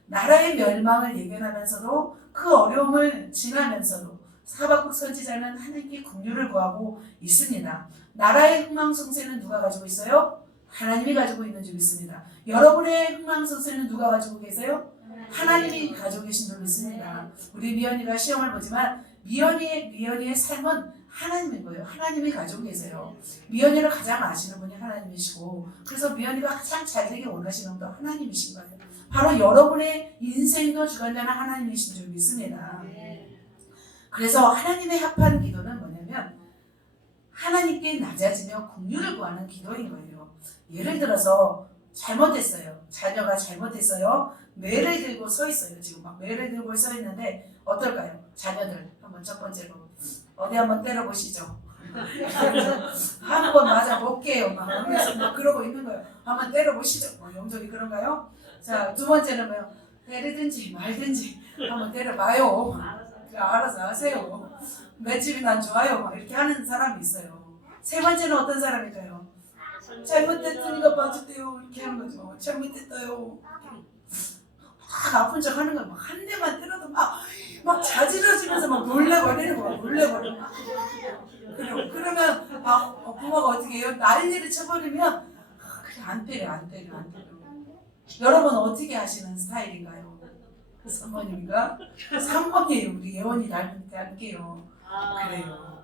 나라의 멸망을 예견하면서도 그 어려움을 지나면서도 하박국 선지자는 하나님께 긍휼을 구하고 있습니다. 나라의 흥망성쇠는 누가 가지고 있어요? 하나님이 가지고 있는 줄 믿습니다. 여러분의 흥망성쇠는 누가 가지고 계세요? 하나님이 가지고 계신 줄 믿습니다. 우리 미연이가 시험을 보지만 미연이의 삶은 하나님인 거예요. 하나님이 가지고 계세요. 미연이를 가장 아시는 분이 하나님이시고 그래서 미연이가 가장 잘 되게 원하시는 분도 하나님이신 거예요. 바로 여러분의 인생도 주관자는 하나님이신 줄 믿습니다. 그래서 하나님의 합한 기도는 뭐냐면 하나님께 낮아지며 긍휼을 구하는 기도인 거예요. 예를 들어서 잘못했어요. 자녀가 잘못했어요. 매를 들고 서 있어요. 지금 막 매를 들고 서 있는데 어떨까요? 자녀들 한번 첫 번째로 어디 한번 때려보시죠. 한번 맞아 볼게요. 막 그러고 있는 거예요. 한번 때려보시죠. 영적이 그런가요? 자, 두 번째는 뭐요? 때리든지 말든지 한번 때려봐요. 알아서 하세요. 맷집이 난 좋아요. 막 이렇게 하는 사람이 있어요. 세 번째는 어떤 사람일까요? 잘못했으니까 봐주세요. 이렇게 하는 거죠. 잘못했어요. 막 아픈 척 하는 거예요. 막 한 대만 때려도 막 자지러지면서 막 놀래버리는 거야. 놀래버리는 거야. 그러면 부모가 어떻게 해요? 난리를 쳐버리면 그래 안 때려. 여러분 어떻게 하시는 스타일인가요? 3번입니까? 3번이에요. 우리 예원이 닮게요. 그래요.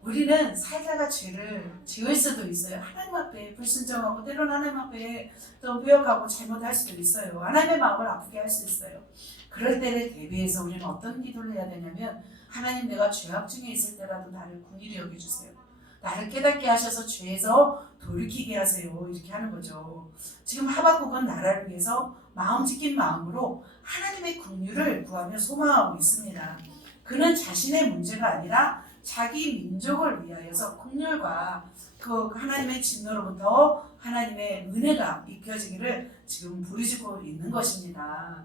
우리는 살다가 죄를 지을 수도 있어요. 하나님 앞에 불순종하고 때로는 하나님 앞에 또 배역하고 잘못할 수도 있어요. 하나님의 마음을 아프게 할 수 있어요. 그럴 때를 대비해서 우리는 어떤 기도를 해야 되냐면 하나님 내가 죄악 중에 있을 때라도 나를 긍휼히 여겨주세요. 나를 깨닫게 하셔서 죄에서 돌이키게 하세요. 이렇게 하는 거죠. 지금 하박국은 나라를 위해서 마음 찢긴 마음으로 하나님의 긍휼을 구하며 소망하고 있습니다. 그는 자신의 문제가 아니라 자기 민족을 위하여서 긍휼과 그 하나님의 진노로부터 하나님의 은혜가 입혀지기를 지금 부르짖고 있는 것입니다.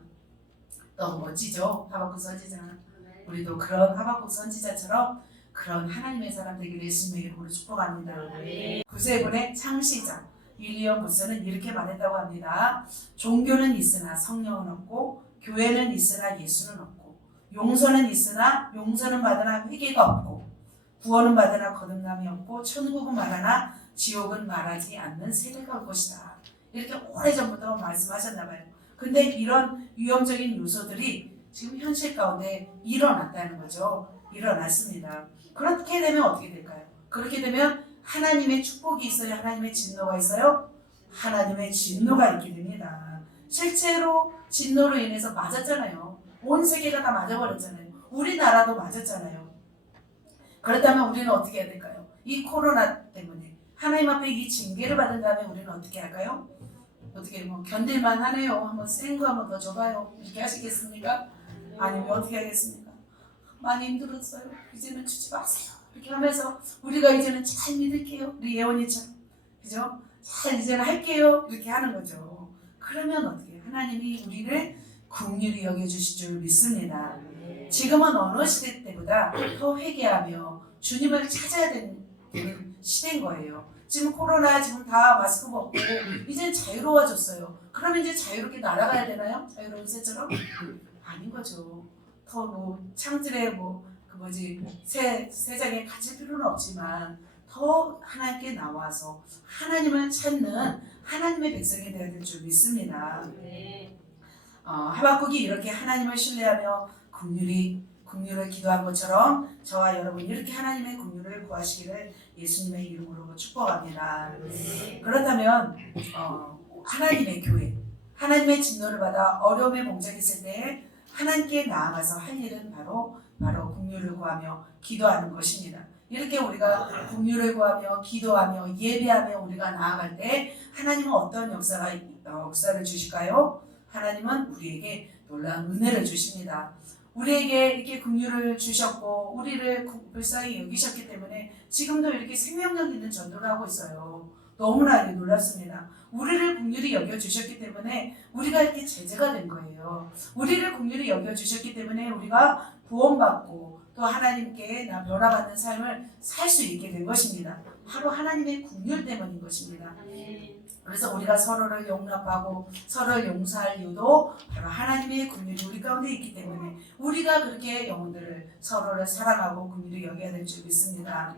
너무 멋지죠? 하박국 선지자. 우리도 그런 하박국 선지자처럼 그런 하나님의 사람 되기를 예수님의 이름으로 축복합니다. 구세군의 창시자 윌리엄 부스는 이렇게 말했다고 합니다. 종교는 있으나 성령은 없고 교회는 있으나 예수는 없고 용서는 있으나 용서는 받으나 회개가 없고 구원은 받으나 거듭남이 없고 천국은 말하나 지옥은 말하지 않는 세대가 올 것이다. 이렇게 오래전부터 말씀하셨나 봐요. 근데 이런 위험적인 요소들이 지금 현실 가운데 일어났다는 거죠. 일어났습니다. 그렇게 되면 어떻게 될까요? 그렇게 되면 하나님의 축복이 있어요? 하나님의 진노가 있어요? 하나님의 진노가 있게 됩니다. 실제로 진노로 인해서 맞았잖아요. 온 세계가 다 맞아버렸잖아요. 우리나라도 맞았잖아요. 그렇다면 우리는 어떻게 해야 될까요? 이 코로나 때문에 하나님 앞에 이 징계를 받은 다음에 우리는 어떻게 할까요? 어떻게 견딜만 하네요. 한번 센 거 한번 더 줘봐요. 이렇게 하시겠습니까? 아니면 어떻게 하겠습니까? 많이 힘들었어요. 이제는 주지 마세요. 이렇게 하면서 우리가 이제는 잘 믿을게요. 우리 예원이처럼. 그죠? 잘 이제는 할게요. 이렇게 하는 거죠. 그러면 어떻게 해요? 하나님이 우리를 긍휼히 여겨주실 줄 믿습니다. 지금은 어느 시대 때보다 더 회개하며 주님을 찾아야 되는 시대인 거예요. 지금 코로나 지금 다 마스크 벗고 이제 자유로워졌어요. 그러면 이제 자유롭게 날아가야 되나요? 자유로운 새처럼? 아닌 거죠. 더 창틀에 세상에 갇힐 필요는 없지만 더 하나님께 나와서 하나님을 찾는 하나님의 백성이 되어야 될 줄 믿습니다. 하박국이 이렇게 하나님을 신뢰하며 긍휼히 긍휼을 기도한 것처럼 저와 여러분이 이렇게 하나님의 긍휼을 구하시기를 예수님의 이름으로 축복합니다. 그렇다면 하나님의 교회, 하나님의 진노를 받아 어려움에 봉착했을 때 하나님께 나아가서 할 일은 바로 긍휼을 구하며 기도하는 것입니다. 이렇게 우리가 긍휼을 구하며 기도하며 예배하며 우리가 나아갈 때 하나님은 어떤 역사를 주실까요? 하나님은 우리에게 놀라운 은혜를 주십니다. 우리에게 이렇게 긍휼을 주셨고 우리를 불쌍히 여기셨기 때문에 지금도 이렇게 생명력 있는 전도를 하고 있어요. 너무나 놀랍습니다. 우리를 긍휼히 여겨주셨기 때문에 우리가 이렇게 제자가 된 거예요. 우리를 긍휼히 여겨주셨기 때문에 우리가 구원받고 또 하나님께 변화받는 삶을 살 수 있게 된 것입니다. 바로 하나님의 긍휼 때문인 것입니다. 그래서 우리가 서로를 용납하고 서로를 용서할 이유도 바로 하나님의 긍휼이 우리 가운데 있기 때문에 우리가 그렇게 영혼들을 서로를 사랑하고 긍휼히 여겨야 될 줄 믿습니다.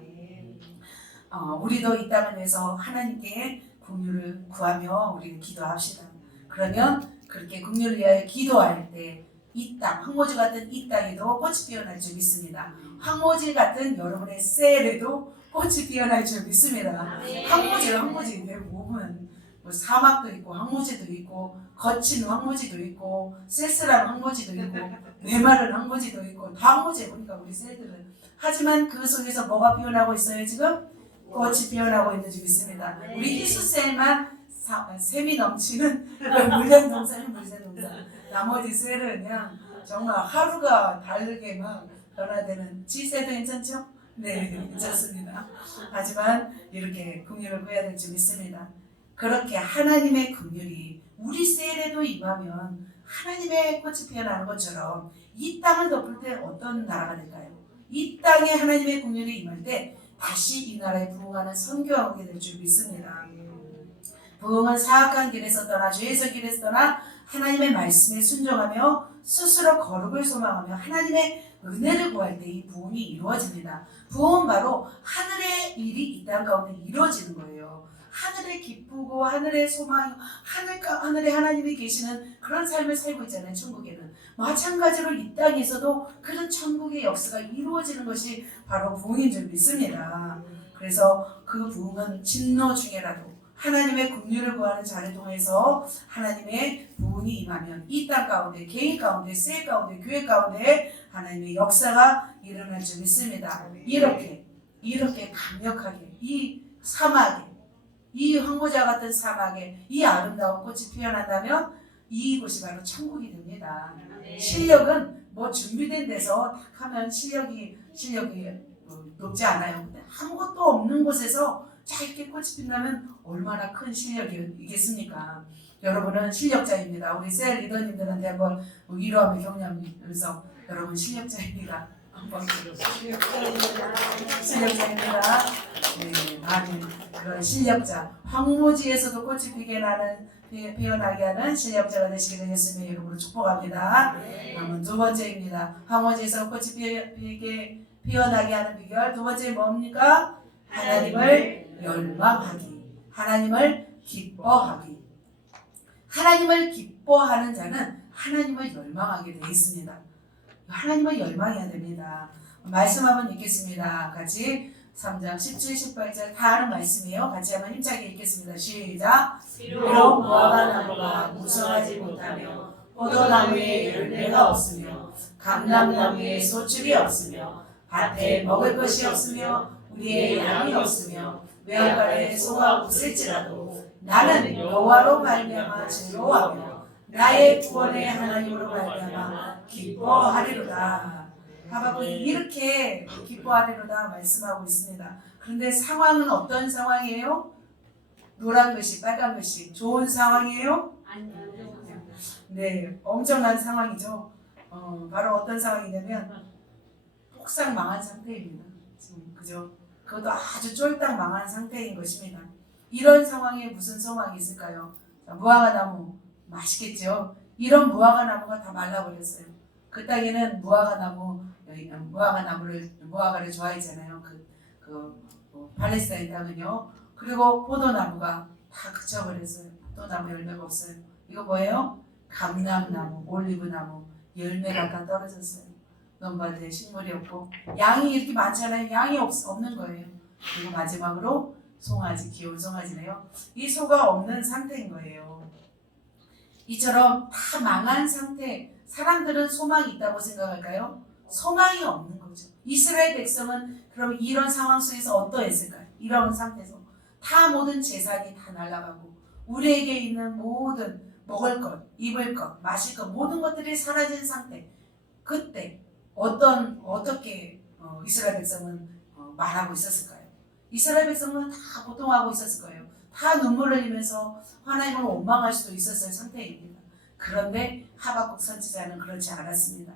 우리도 이 땅을 위해서 하나님께 긍휼을 구하며 우리는 기도합시다. 그러면 그렇게 긍휼을 위하여 기도할 때 이 땅, 황무지 같은 이 땅에도 꽃이 피어날 줄 믿습니다. 황무지 같은 여러분의 셀에도 꽃이 피어날 줄 믿습니다. 황무지 대부분 사막도 있고 황무지도 있고 거친 황무지도 있고 쓸쓸한 황무지도 있고 메마른 황무지도 있고 다 황무지에 보니까 우리 셀들은. 하지만 그 속에서 뭐가 피어나고 있어요 지금? 꽃이 피어나고 있는 줄 믿습니다. 우리 희수셀만 샘이 넘치는 물샘동산이 물샘동산. 나머지 셀은 그냥 정말 하루가 다르게 막 변화되는 지새도 괜찮죠? 네, 괜찮습니다. 하지만 이렇게 긍휼을 구해야 될 줄 믿습니다. 그렇게 하나님의 긍휼이 우리 셀에도 임하면 하나님의 꽃이 피어나는 것처럼 이 땅을 덮을 때 어떤 나라가 될까요? 이 땅에 하나님의 긍휼이 임할 때 다시 이 나라에 부흥하는 선교가 오게 될 줄 믿습니다. 부흥은 사악한 길에서 떠나 죄에서 길에서 떠나 하나님의 말씀에 순종하며 스스로 거룩을 소망하며 하나님의 은혜를 구할 때 이 부흥이 이루어집니다. 부흥은 바로 하늘의 일이 이 땅 가운데 이루어지는 거예요. 하늘에 기쁘고 하늘의 소망, 하늘에 하나님이 계시는 그런 삶을 살고 있잖아요. 천국에는. 마찬가지로 이 땅에서도 그런 천국의 역사가 이루어지는 것이 바로 부흥인 줄 믿습니다. 그래서 그 부흥은 진노 중에라도 하나님의 긍휼을 구하는 자를 통해서 하나님의 부흥이 임하면 이 땅 가운데, 개인 가운데, 셀 가운데, 교회 가운데 하나님의 역사가 일어날 줄 믿습니다. 이렇게 강력하게 이 사막에, 이 황무지와 같은 사막에 이 아름다운 꽃이 피어난다면 이곳이 바로 천국이 됩니다. 실력은 뭐 준비된 데서 하면 실력이 높지 않아요. 근데 아무것도 없는 곳에서 자 이렇게 꽃이 핀다면 얼마나 큰 실력이겠습니까? 여러분은 실력자입니다. 우리 셀 리더님들한테 한번 위로하며 격려하면서 여러분 실력자입니다. 한번 실력자입니다. 네, 많은 그런 실력자, 황무지에서도 꽃이 피어나게 하는 실력자가 되시기를 예수님의 이름으로 축복합니다. 그러면 두 번째입니다. 황무지에서 꽃이 피어나게 하는 비결. 두 번째 뭡니까? 하나님을 열망하기, 하나님을 기뻐하기. 하나님을 기뻐하는 자는 하나님을 열망하게 되어 있습니다. 하나님을 열망해야 됩니다. 말씀 한번 읽겠습니다. 같이 3장 17, 18절 다 아는 말씀이에요. 같이 한번 힘차게 읽겠습니다. 시작. 비록 무화과 나무가 무성하지 못하며 포도나무에 열매가 없으며 감람나무에 소출이 없으며 밭에 먹을 것이 없으며 우리의 양이 없으며 외양간에 소가 없을지라도 나는 여호와로 말미암아 즐거워하며 나의 구원의 하나님으로 말미암아 기뻐하리로다. 하박국이 이렇게 기뻐하리로다 말씀하고 있습니다. 그런데 상황은 어떤 상황이에요? 노란 글씨, 빨간 글씨. 좋은 상황이에요? 네, 엄청난 상황이죠. 바로 어떤 상황이냐면 폭삭 망한 상태입니다. 지금 그죠? 그것도 아주 쫄딱 망한 상태인 것입니다. 이런 상황에 무슨 소망이 있을까요? 무화과 나무 맛있겠죠? 이런 무화과 나무가 다 말라버렸어요. 그 땅에는 무화과를 좋아했잖아요. 팔레스타인 땅은요. 그리고 포도나무가 다 그쳐버렸어요. 포도나무 열매가 없어요. 이거 뭐예요? 감람나무, 올리브나무 열매가 다 떨어졌어요. 논밭에 식물이 없고 양이 이렇게 많잖아요. 양이 없는 거예요. 그리고 마지막으로 송아지, 귀여운 송아지네요. 이 소가 없는 상태인 거예요. 이처럼 다 망한 상태, 사람들은 소망이 있다고 생각할까요? 소망이 없는 거죠. 이스라엘 백성은 그럼 이런 상황 속에서 어떠했을까요? 이런 상태에서 다 모든 재산이 다 날아가고 우리에게 있는 모든 먹을 것, 입을 것, 마실 것 모든 것들이 사라진 상태. 그때 어떻게 이스라엘 백성은 말하고 있었을까요? 이스라엘 백성은 다 고통하고 있었을 거예요. 다 눈물을 흘리면서 하나님을 원망할 수도 있었을 상태입니다. 그런데 하박국 선지자는 그렇지 않았습니다.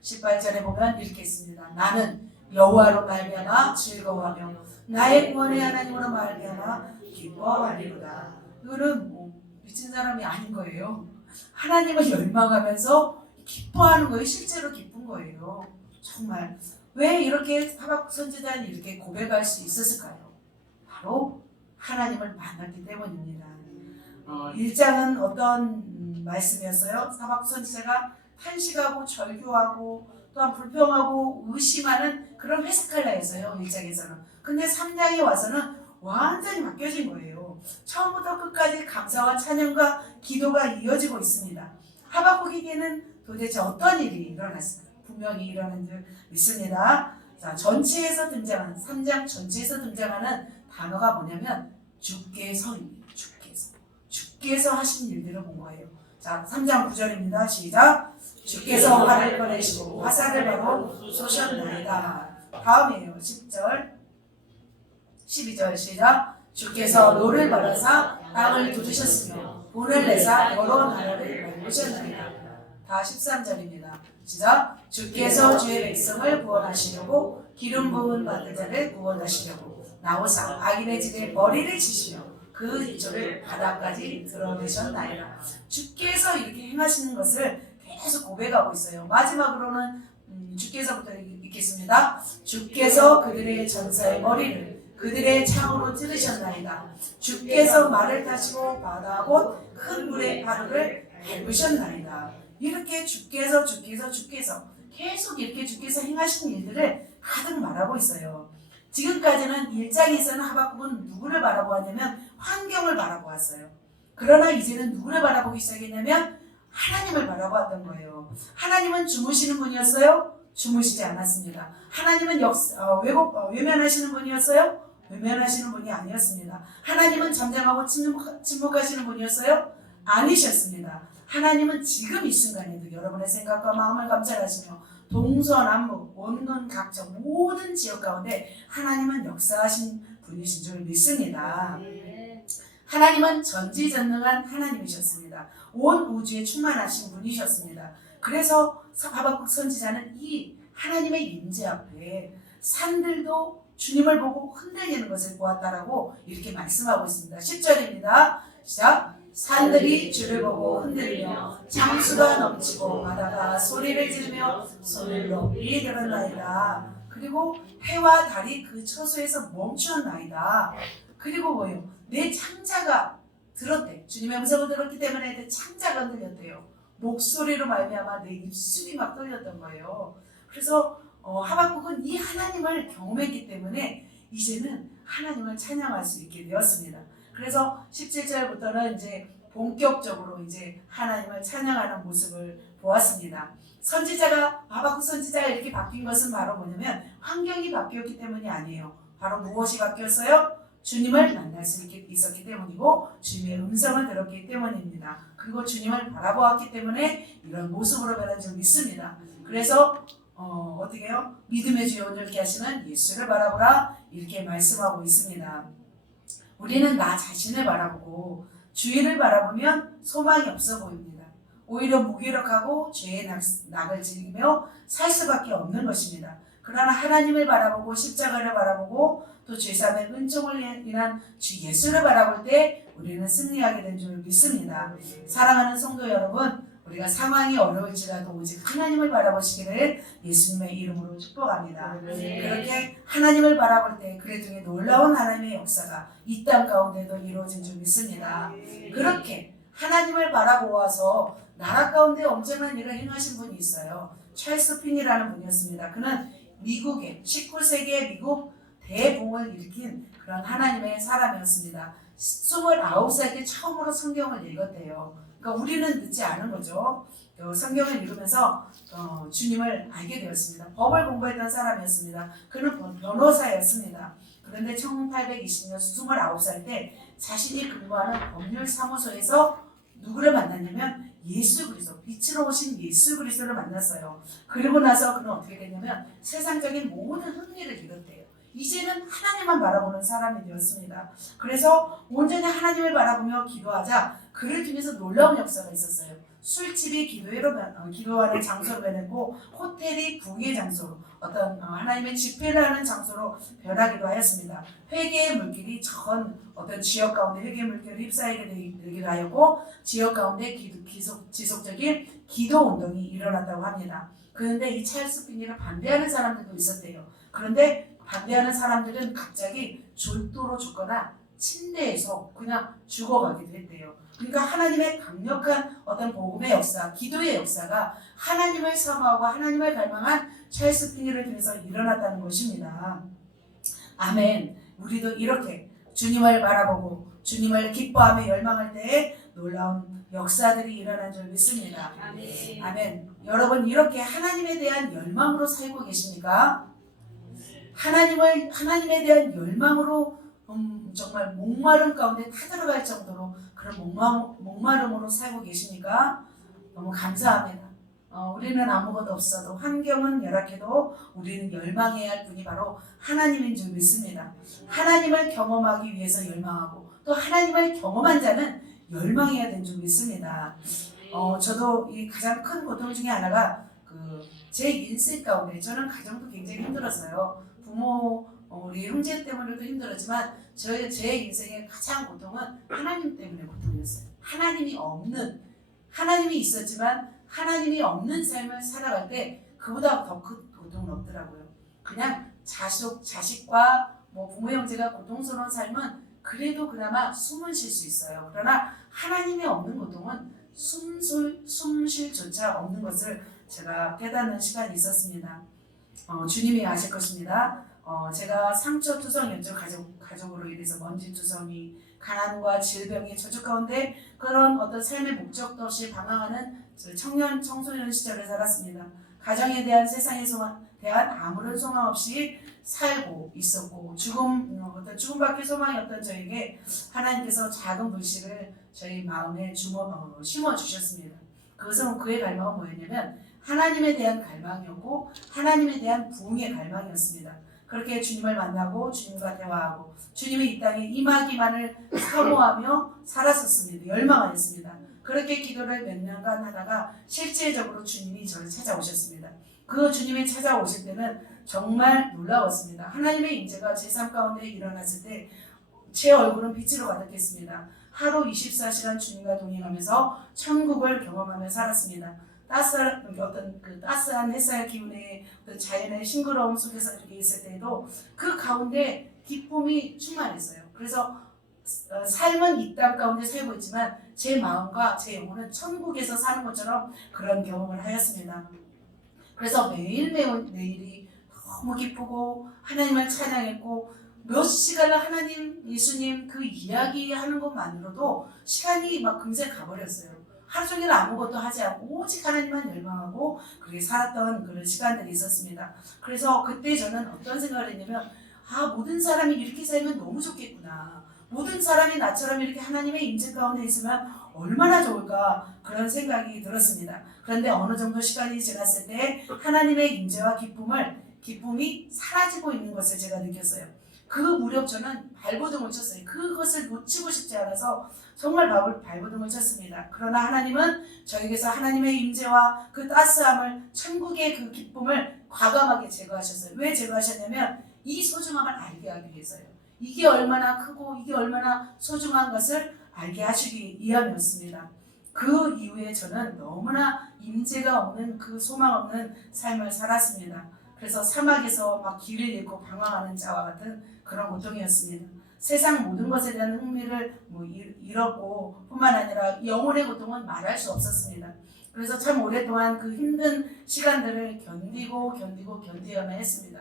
18절에 보면 읽겠습니다. 나는 여호와로 말미암아 즐거워하며 나의 구원의 하나님으로 말미암아 기뻐하리로다. 이거는 미친 사람이 아닌 거예요. 하나님을 열망하면서 기뻐하는 거예요. 실제로 기쁜 거예요. 정말 왜 이렇게 하박국 선지자는 이렇게 고백할 수 있었을까요? 바로 하나님을 만났기 때문입니다. 1장은 어떤 말씀이었어요? 하박국 선지자가 탄식하고 절규하고 또한 불평하고 의심하는 그런 회색칼라였어요. 1장에서는. 근데 3장에 와서는 완전히 바뀌어진 거예요. 처음부터 끝까지 감사와 찬양과 기도가 이어지고 있습니다. 하박국에게는 도대체 어떤 일이 일어났을까요? 분명히 일어난 줄 믿습니다. 자, 전체에서 등장하는 3장 전체에서 등장하는 단어가 뭐냐면 주께서입니다. 주께서 하신 일들을 본 거예요. 자, 3장 9절입니다. 시작. 주께서 활을 꺼내시고 화살을 바로 쏘셨나이다. 다음이에요. 10절 12절 시작. 주께서 노를 바라사 땅을 두드셨으며 불을 내사 여러 나라를 밟으셨나이다. 다 13절입니다. 시작. 주께서 주의 백성을 구원하시려고 기름 부은 받은 자를 구원하시려고 나오사 악인의 집에 머리를 치시며 그 입조를 바닥까지 드러내셨나이다. 주께서 이렇게 행하시는 것을 계속 고백하고 있어요. 마지막으로는 주께서부터 읽겠습니다. 주께서 그들의 전사의 머리를 그들의 창으로 찌르셨나이다. 주께서 말을 타시고 바다 곧 큰 물의 파도를 밟으셨나이다. 이렇게 주께서 계속 이렇게 주께서 행하신 일들을 가득 말하고 있어요. 지금까지는 1장에서는 하박국은 누구를 바라보았냐면 환경을 바라보았어요. 그러나 이제는 누구를 바라보기 시작했냐면 하나님을 바라보았던 거예요. 하나님은 주무시는 분이었어요? 주무시지 않았습니다. 하나님은 외면하시는 분이었어요? 외면하시는 분이 아니었습니다. 하나님은 잠잠하고 침묵하시는 분이었어요? 아니셨습니다. 하나님은 지금 이 순간에도 여러분의 생각과 마음을 감찰하시며 동서남북 원근 각처 모든 지역 가운데 하나님은 역사하신 분이신 줄 믿습니다. 하나님은 전지전능한 하나님이셨습니다. 온 우주에 충만하신 분이셨습니다. 그래서 하박국 선지자는 이 하나님의 임재 앞에 산들도 주님을 보고 흔들리는 것을 보았다라고 이렇게 말씀하고 있습니다. 10절입니다. 시작. 산들이 주를 보고 흔들리며 장수가 넘치고 바다가 소리를 지르며 손을 높이 들었나이다. 그리고 해와 달이 그 처소에서 멈추었나이다. 그리고 뭐예요? 내 창자가 들었대. 주님의 음성을 들었기 때문에 내 창자가 흔들렸대요. 목소리로 말미암아 내 입술이 막 떨렸던 거예요. 그래서 하박국은 이 하나님을 경험했기 때문에 이제는 하나님을 찬양할 수 있게 되었습니다. 그래서 17절부터는 이제 본격적으로 이제 하나님을 찬양하는 모습을 보았습니다. 하박국 선지자가 이렇게 바뀐 것은 바로 뭐냐면 환경이 바뀌었기 때문이 아니에요. 바로 무엇이 바뀌었어요? 주님을 만날 수 있었기 때문이고 주님의 음성을 들었기 때문입니다. 그리고 주님을 바라보았기 때문에 이런 모습으로 변한 줄 믿습니다. 그래서 어떻게 해요? 믿음의 주여 온전케 하시는 예수를 바라보라 이렇게 말씀하고 있습니다. 우리는 나 자신을 바라보고 주위를 바라보면 소망이 없어 보입니다. 오히려 무기력하고 죄의 낙을 즐기며 살 수밖에 없는 것입니다. 그러나 하나님을 바라보고 십자가를 바라보고 또 죄사함의 은총을 인한 주 예수를 바라볼 때 우리는 승리하게 된 줄 믿습니다. 사랑하는 성도 여러분, 우리가 상황이 어려울지라도 오직 하나님을 바라보시기를 예수님의 이름으로 축복합니다. 그렇게 하나님을 바라볼 때 그래 중에 놀라운 하나님의 역사가 이 땅 가운데도 이루어진 줄 믿습니다. 그렇게 하나님을 바라보아서 나라 가운데 엄청난 일을 행하신 분이 있어요. 찰스 핀이라는 분이었습니다. 그는 미국의 19세기의 미국 대붕을 일으킨 그런 하나님의 사람이었습니다. 29살 때 처음으로 성경을 읽었대요. 그러니까 우리는 늦지 않은 거죠. 성경을 읽으면서 주님을 알게 되었습니다. 법을 공부했던 사람이었습니다. 그는 변호사였습니다. 그런데 1820년 29살 때 자신이 근무하는 법률사무소에서 누구를 만났냐면 예수 그리스도, 빛으로 오신 예수 그리스도를 만났어요. 그리고 나서 그는 어떻게 됐냐면 세상적인 모든 흥미를 잃었대요. 이제는 하나님만 바라보는 사람이 되었습니다. 그래서 온전히 하나님을 바라보며 기도하자 그를 통해서 놀라운 역사가 있었어요. 술집이 기도하는 장소로 변했고 호텔이 부귀의 장소로 어떤 하나님의 집회를 하는 장소로 변하기도 하였습니다. 회개의 물길이 전 어떤 지역 가운데 회개의 물길을 휩싸이게 되기도 하였고 지역 가운데 지속적인 기도 운동이 일어났다고 합니다. 그런데 이 찰스 핀이를 반대하는 사람들도 있었대요. 그런데 반대하는 사람들은 갑자기 졸도로 죽거나 침대에서 그냥 죽어가기도 했대요. 그러니까 하나님의 강력한 어떤 복음의 역사, 기도의 역사가 하나님을 사모하고 하나님을 갈망한 찰스 핀이를 통해서 일어났다는 것입니다. 아멘. 우리도 이렇게 주님을 바라보고 주님을 기뻐하며 열망할 때에 놀라운 역사들이 일어난 줄 믿습니다. 아멘. 아멘. 여러분 이렇게 하나님에 대한 열망으로 살고 계십니까? 하나님에 대한 열망으로 정말 목마름 가운데 타들어갈 정도로 그런 목마름으로 살고 계십니까? 너무 감사합니다. 우리는 아무것도 없어도 환경은 열악해도 우리는 열망해야 할 분이 바로 하나님인 줄 믿습니다. 하나님을 경험하기 위해서 열망하고 또 하나님을 경험한 자는 열망해야 되는 줄 믿습니다. 저도 이 가장 큰 고통 중에 하나가 제 인생 가운데 저는 가정도 굉장히 힘들었어요. 부모 우리 형제 때문에도 힘들었지만 제 인생의 가장 고통은 하나님 때문에 고통이었어요. 하나님이 있었지만 하나님이 없는 삶을 살아갈 때 그보다 더 큰 고통은 없더라고요. 그냥 자식과 부모 형제가 고통스러운 삶은 그래도 그나마 숨은 쉴 수 있어요. 그러나 하나님이 없는 고통은 숨쉴 조차 없는 것을 제가 깨닫는 시간이 있었습니다. 주님이 아실 것입니다. 제가 상처투성이었죠. 가족으로 인해서 먼지투성이, 가난과 질병의 저주 가운데 그런 어떤 삶의 목적도 없이 방황하는 청소년 시절을 살았습니다. 가정에 대한 세상에 대한 아무런 소망 없이 살고 있었고 어떤 죽음밖에 소망이 없던 저에게 하나님께서 작은 불씨를 저희 마음에 심어주셨습니다. 그것은 그의 갈망은 뭐였냐면 하나님에 대한 갈망이었고 하나님에 대한 부흥의 갈망이었습니다. 그렇게 주님을 만나고 주님과 대화하고 주님이 이 땅에 임하기만을 사모하며 살았었습니다. 열망하였습니다. 그렇게 기도를 몇 년간 하다가 실제적으로 주님이 저를 찾아오셨습니다. 그 주님이 찾아오실 때는 정말 놀라웠습니다. 하나님의 임재가 제 삶 가운데 일어났을 때 제 얼굴은 빛으로 가득했습니다. 하루 24시간 주님과 동행하면서 천국을 경험하며 살았습니다. 따스한 햇살 기운에 어떤 자연의 싱그러움 속에서 이렇게 있을 때에도 그 가운데 기쁨이 충만했어요. 그래서 삶은 이 땅 가운데 살고 있지만 제 마음과 제 영혼은 천국에서 사는 것처럼 그런 경험을 하였습니다. 그래서 매일이 너무 기쁘고 하나님을 찬양했고 몇 시간을 하나님, 예수님 그 이야기하는 것만으로도 시간이 막 금세 가버렸어요. 하루 종일 아무것도 하지 않고 오직 하나님만 열망하고 그렇게 살았던 그런 시간들이 있었습니다. 그래서 그때 저는 어떤 생각을 했냐면 모든 사람이 이렇게 살면 너무 좋겠구나. 모든 사람이 나처럼 이렇게 하나님의 임재 가운데 있으면 얼마나 좋을까 그런 생각이 들었습니다. 그런데 어느 정도 시간이 지났을 때 하나님의 임재와 기쁨이 사라지고 있는 것을 제가 느꼈어요. 그 무렵 저는 발버둥을 쳤어요. 그것을 놓치고 싶지 않아서 정말 발버둥을 쳤습니다. 그러나 하나님은 저에게서 하나님의 임재와 그 따스함을 천국의 그 기쁨을 과감하게 제거하셨어요. 왜 제거하셨냐면 이 소중함을 알게 하기 위해서요. 이게 얼마나 크고 이게 얼마나 소중한 것을 알게 하시기 위함이었습니다. 그 이후에 저는 너무나 임재가 없는 그 소망 없는 삶을 살았습니다. 그래서 사막에서 막 길을 잃고 방황하는 자와 같은 그런 고통이었습니다. 세상 모든 것에 대한 흥미를 잃었고 뿐만 아니라 영혼의 고통은 말할 수 없었습니다. 그래서 참 오랫동안 그 힘든 시간들을 견디야만 했습니다.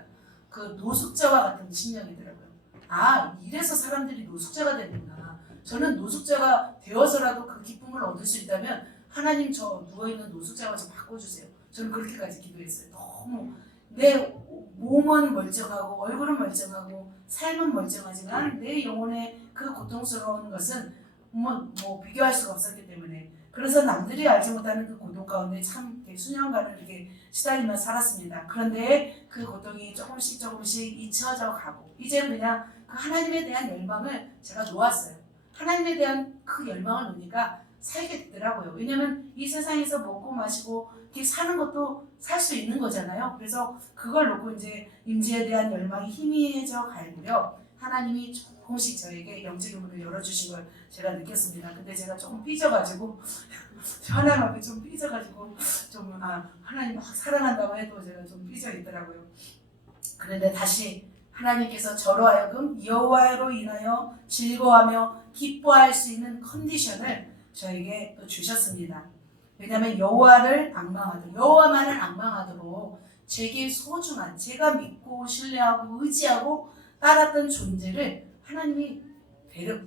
그 노숙자와 같은 심령이더라고요. 아, 이래서 사람들이 노숙자가 되는구나. 저는 노숙자가 되어서라도 그 기쁨을 얻을 수 있다면 하나님 저 누워있는 노숙자와 좀 바꿔주세요. 저는 그렇게까지 기도했어요. 너무 내 몸은 멀쩡하고 얼굴은 멀쩡하고 삶은 멀쩡하지만 내 영혼의 그 고통스러운 것은 뭐 비교할 수가 없었기 때문에 그래서 남들이 알지 못하는 그 고통 가운데 참 수년간을 이렇게 시달리며 살았습니다. 그런데 그 고통이 조금씩 잊혀져 가고 이제는 그냥 그 하나님에 대한 열망을 제가 놓았어요. 하나님에 대한 그 열망을 놓으니까 살게 되더라고요. 왜냐면 이 세상에서 먹고 마시고 이렇게 사는 것도 살 수 있는 거잖아요. 그래서 그걸 놓고 이제 임재에 대한 열망이 희미해져 갈 무렵 하나님이 조금씩 저에게 영적인 문을 열어주신 걸 제가 느꼈습니다. 근데 제가 조금 삐져가지고 하나님 앞에 좀 삐져가지고 좀 하나님 막 사랑한다고 해도 제가 좀 삐져 있더라고요. 그런데 다시 하나님께서 저로 하여금 여호와로 인하여 즐거워하며 기뻐할 수 있는 컨디션을 저에게 또 주셨습니다. 왜냐하면 여호와만을 앙망하도록 제게 소중한 제가 믿고 신뢰하고 의지하고 따랐던 존재를 하나님이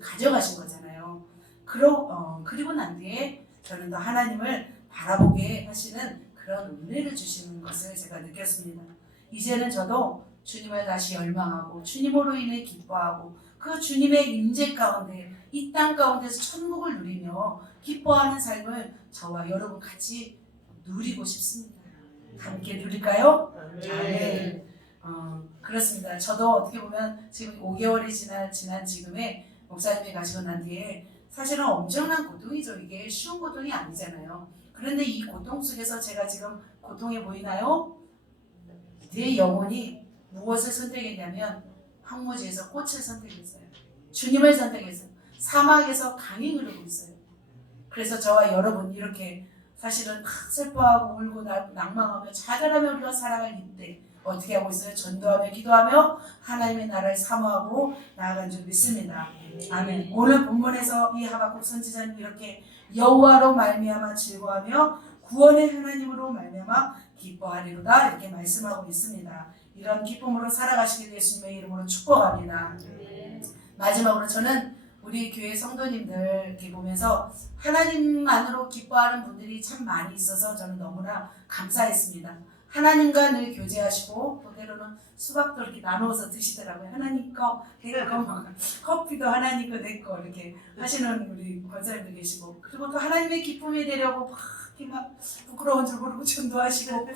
가져가신 거잖아요. 그리고 난 뒤에 저는 더 하나님을 바라보게 하시는 그런 은혜를 주시는 것을 제가 느꼈습니다. 이제는 저도 주님을 다시 열망하고 주님으로 인해 기뻐하고 그 주님의 임재 가운데 이 땅 가운데서 천국을 누리며 기뻐하는 삶을 저와 여러분 같이 누리고 싶습니다. 함께 누릴까요? 아멘. 그렇습니다. 저도 어떻게 보면 지금 5개월이 지난 지금에 목사님이 가시고 난 뒤에 사실은 엄청난 고통이죠. 이게 쉬운 고통이 아니잖아요. 그런데 이 고통 속에서 제가 지금 고통해 보이나요? 내 영혼이 무엇을 선택했냐면 황무지에서 꽃을 선택했어요. 주님을 선택했어요. 사막에서 강이 흐르고 있어요. 그래서 저와 여러분 이렇게 사실은 슬퍼하고 울고 낭망하며 좌절하며 우리가 살아갈 이때 어떻게 하고 있어요? 전도하며 기도하며 하나님의 나라를 사모하고 나아간 줄 믿습니다. 아멘. 오늘 본문에서 이 하박국 선지자는 이렇게 여호와로 말미암아 즐거워하며 구원의 하나님으로 말미암아 기뻐하리로다 이렇게 말씀하고 있습니다. 이런 기쁨으로 살아가시길 예수님의 이름으로 축복합니다. 마지막으로 저는 우리 교회 성도님들 이렇게 보면서 하나님만으로 기뻐하는 분들이 참 많이 있어서 저는 너무나 감사했습니다. 하나님과 늘 교제하시고 또 때로는 수박도 이렇게 나누어서 드시더라고요. 하나님 거, 걔가 거, 커피도 하나님 거, 내 거 이렇게 하시는 우리 권사님도 계시고 그리고 또 하나님의 기쁨이 되려고 막 부끄러운 줄 모르고 전도하시고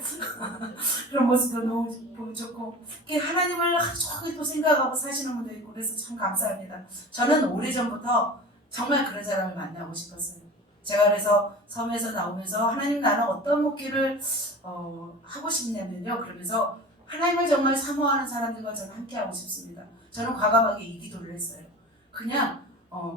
그런 모습도 너무 보기 좋고 하나님을 하루 종일 또 생각하고 사시는 분도 있고 그래서 참 감사합니다. 저는 오래전부터 정말 그런 사람을 만나고 싶었어요. 제가 그래서 섬에서 나오면서 하나님 나는 어떤 목회를 하고 싶냐면요. 그러면서 하나님을 정말 사모하는 사람들과 저는 함께하고 싶습니다. 저는 과감하게 이 기도를 했어요. 그냥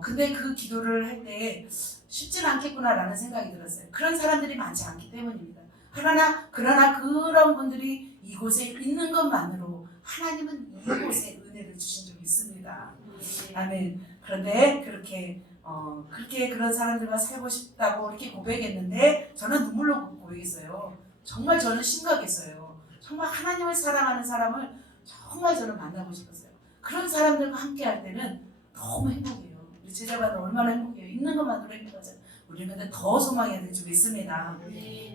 근데 그 기도를 할 때 쉽지는 않겠구나라는 생각이 들었어요. 그런 사람들이 많지 않기 때문입니다. 그러나 그런 분들이 이곳에 있는 것만으로 하나님은 이곳에 은혜를 주신 적이 있습니다. 아멘. 그런데 그렇게 그런 사람들과 살고 싶다고 이렇게 고백했는데 저는 눈물로 고백했어요. 정말 저는 심각했어요. 정말 하나님을 사랑하는 사람을 정말 저는 만나고 싶었어요. 그런 사람들과 함께 할 때는 너무 행복해요. 우리 제자반은 얼마나 행복해요. 있는 것만으로 행복하잖아요. 우리는 근데 더 소망해야 될 줄 믿습니다.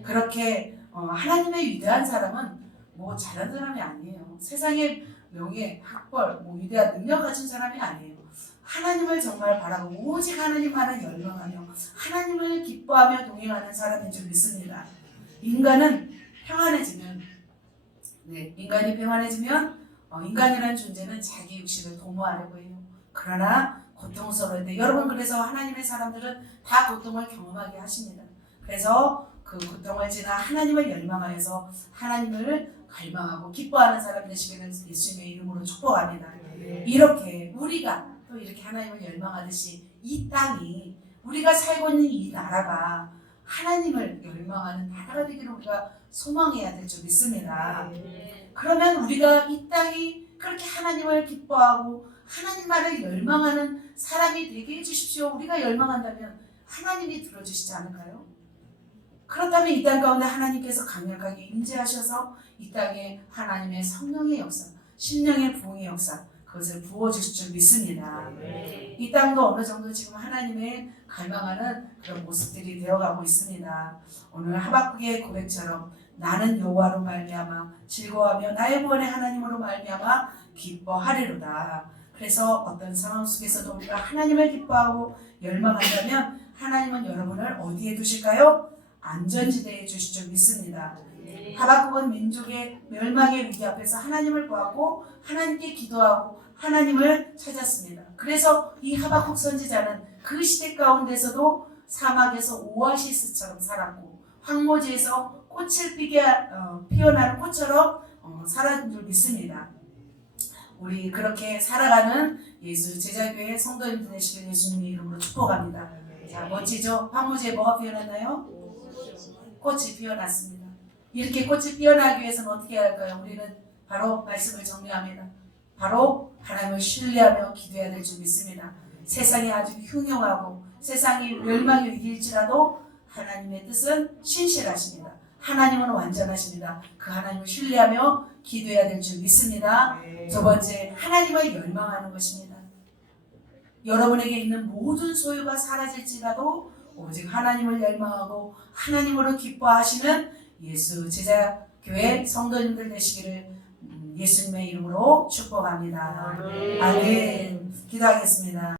그렇게 하나님의 위대한 사람은 뭐 잘한 사람이 아니에요. 세상의 명예, 학벌, 위대한 능력 가진 사람이 아니에요. 하나님을 정말 바라보고 오직 하나님만을 열망하며 하나님을 기뻐하며 동행하는 사람인 줄 믿습니다. 인간이 평안해지면 인간이라는 존재는 자기 육신을 도모하려고 해요. 그러나 고통스러울 때 여러분 그래서 하나님의 사람들은 다 고통을 경험하게 하십니다. 그래서 그 고통을 지나 하나님을 열망하여서 하나님을 갈망하고 기뻐하는 사람 되시기를 예수님의 이름으로 축복합니다. 이렇게 우리가 또 이렇게 하나님을 열망하듯이 이 땅이 우리가 살고 있는 이 나라가 하나님을 열망하는 나라가 되기를 우리가 소망해야 될 줄 믿습니다. 그러면 우리가 이 땅이 그렇게 하나님을 기뻐하고 하나님만을 열망하는 사람이 되게 해주십시오. 우리가 열망한다면 하나님이 들어주시지 않을까요? 그렇다면 이 땅 가운데 하나님께서 강력하게 임재하셔서 이 땅에 하나님의 성령의 역사, 신령의 부흥의 역사, 그것을 부어주실 줄 믿습니다. 이 땅도 어느 정도 지금 하나님의 갈망하는 그런 모습들이 되어가고 있습니다. 오늘 하박국의 고백처럼 나는 여호와로 말미암아 즐거워하며 나의 구원의 하나님으로 말미암아 기뻐하리로다. 그래서 어떤 상황 속에서도 우리가 하나님을 기뻐하고 열망한다면 하나님은 여러분을 어디에 두실까요? 안전지대에 주실 줄 믿습니다. 하박국은 민족의 멸망의 위기 앞에서 하나님을 구하고 하나님께 기도하고 하나님을 찾았습니다. 그래서 이 하박국 선지자는 그 시대 가운데서도 사막에서 오아시스처럼 살았고 황무지에서 꽃을 피어나는 꽃처럼 살아준 줄 믿습니다. 우리 그렇게 살아가는 예수 제자교회 성도님들 되시길 예수님의 이름으로 축복합니다. 자, 멋지죠? 황무지에 뭐가 피어났나요? 꽃이 피어났습니다. 이렇게 꽃이 피어나기 위해서는 어떻게 해야 할까요? 우리는 바로 말씀을 정리합니다. 바로 하나님을 신뢰하며 기도해야 될 줄 믿습니다. 세상이 아주 흉흉하고 세상이 멸망의 위기일지라도 하나님의 뜻은 신실하십니다. 하나님은 완전하십니다. 그 하나님을 신뢰하며 기도해야 될 줄 믿습니다. 두 번째, 하나님을 열망하는 것입니다. 여러분에게 있는 모든 소유가 사라질지라도 오직 하나님을 열망하고 하나님으로 기뻐하시는 예수 제자교회 성도님들 되시기를 예수님의 이름으로 축복합니다. 아멘. 기도하겠습니다.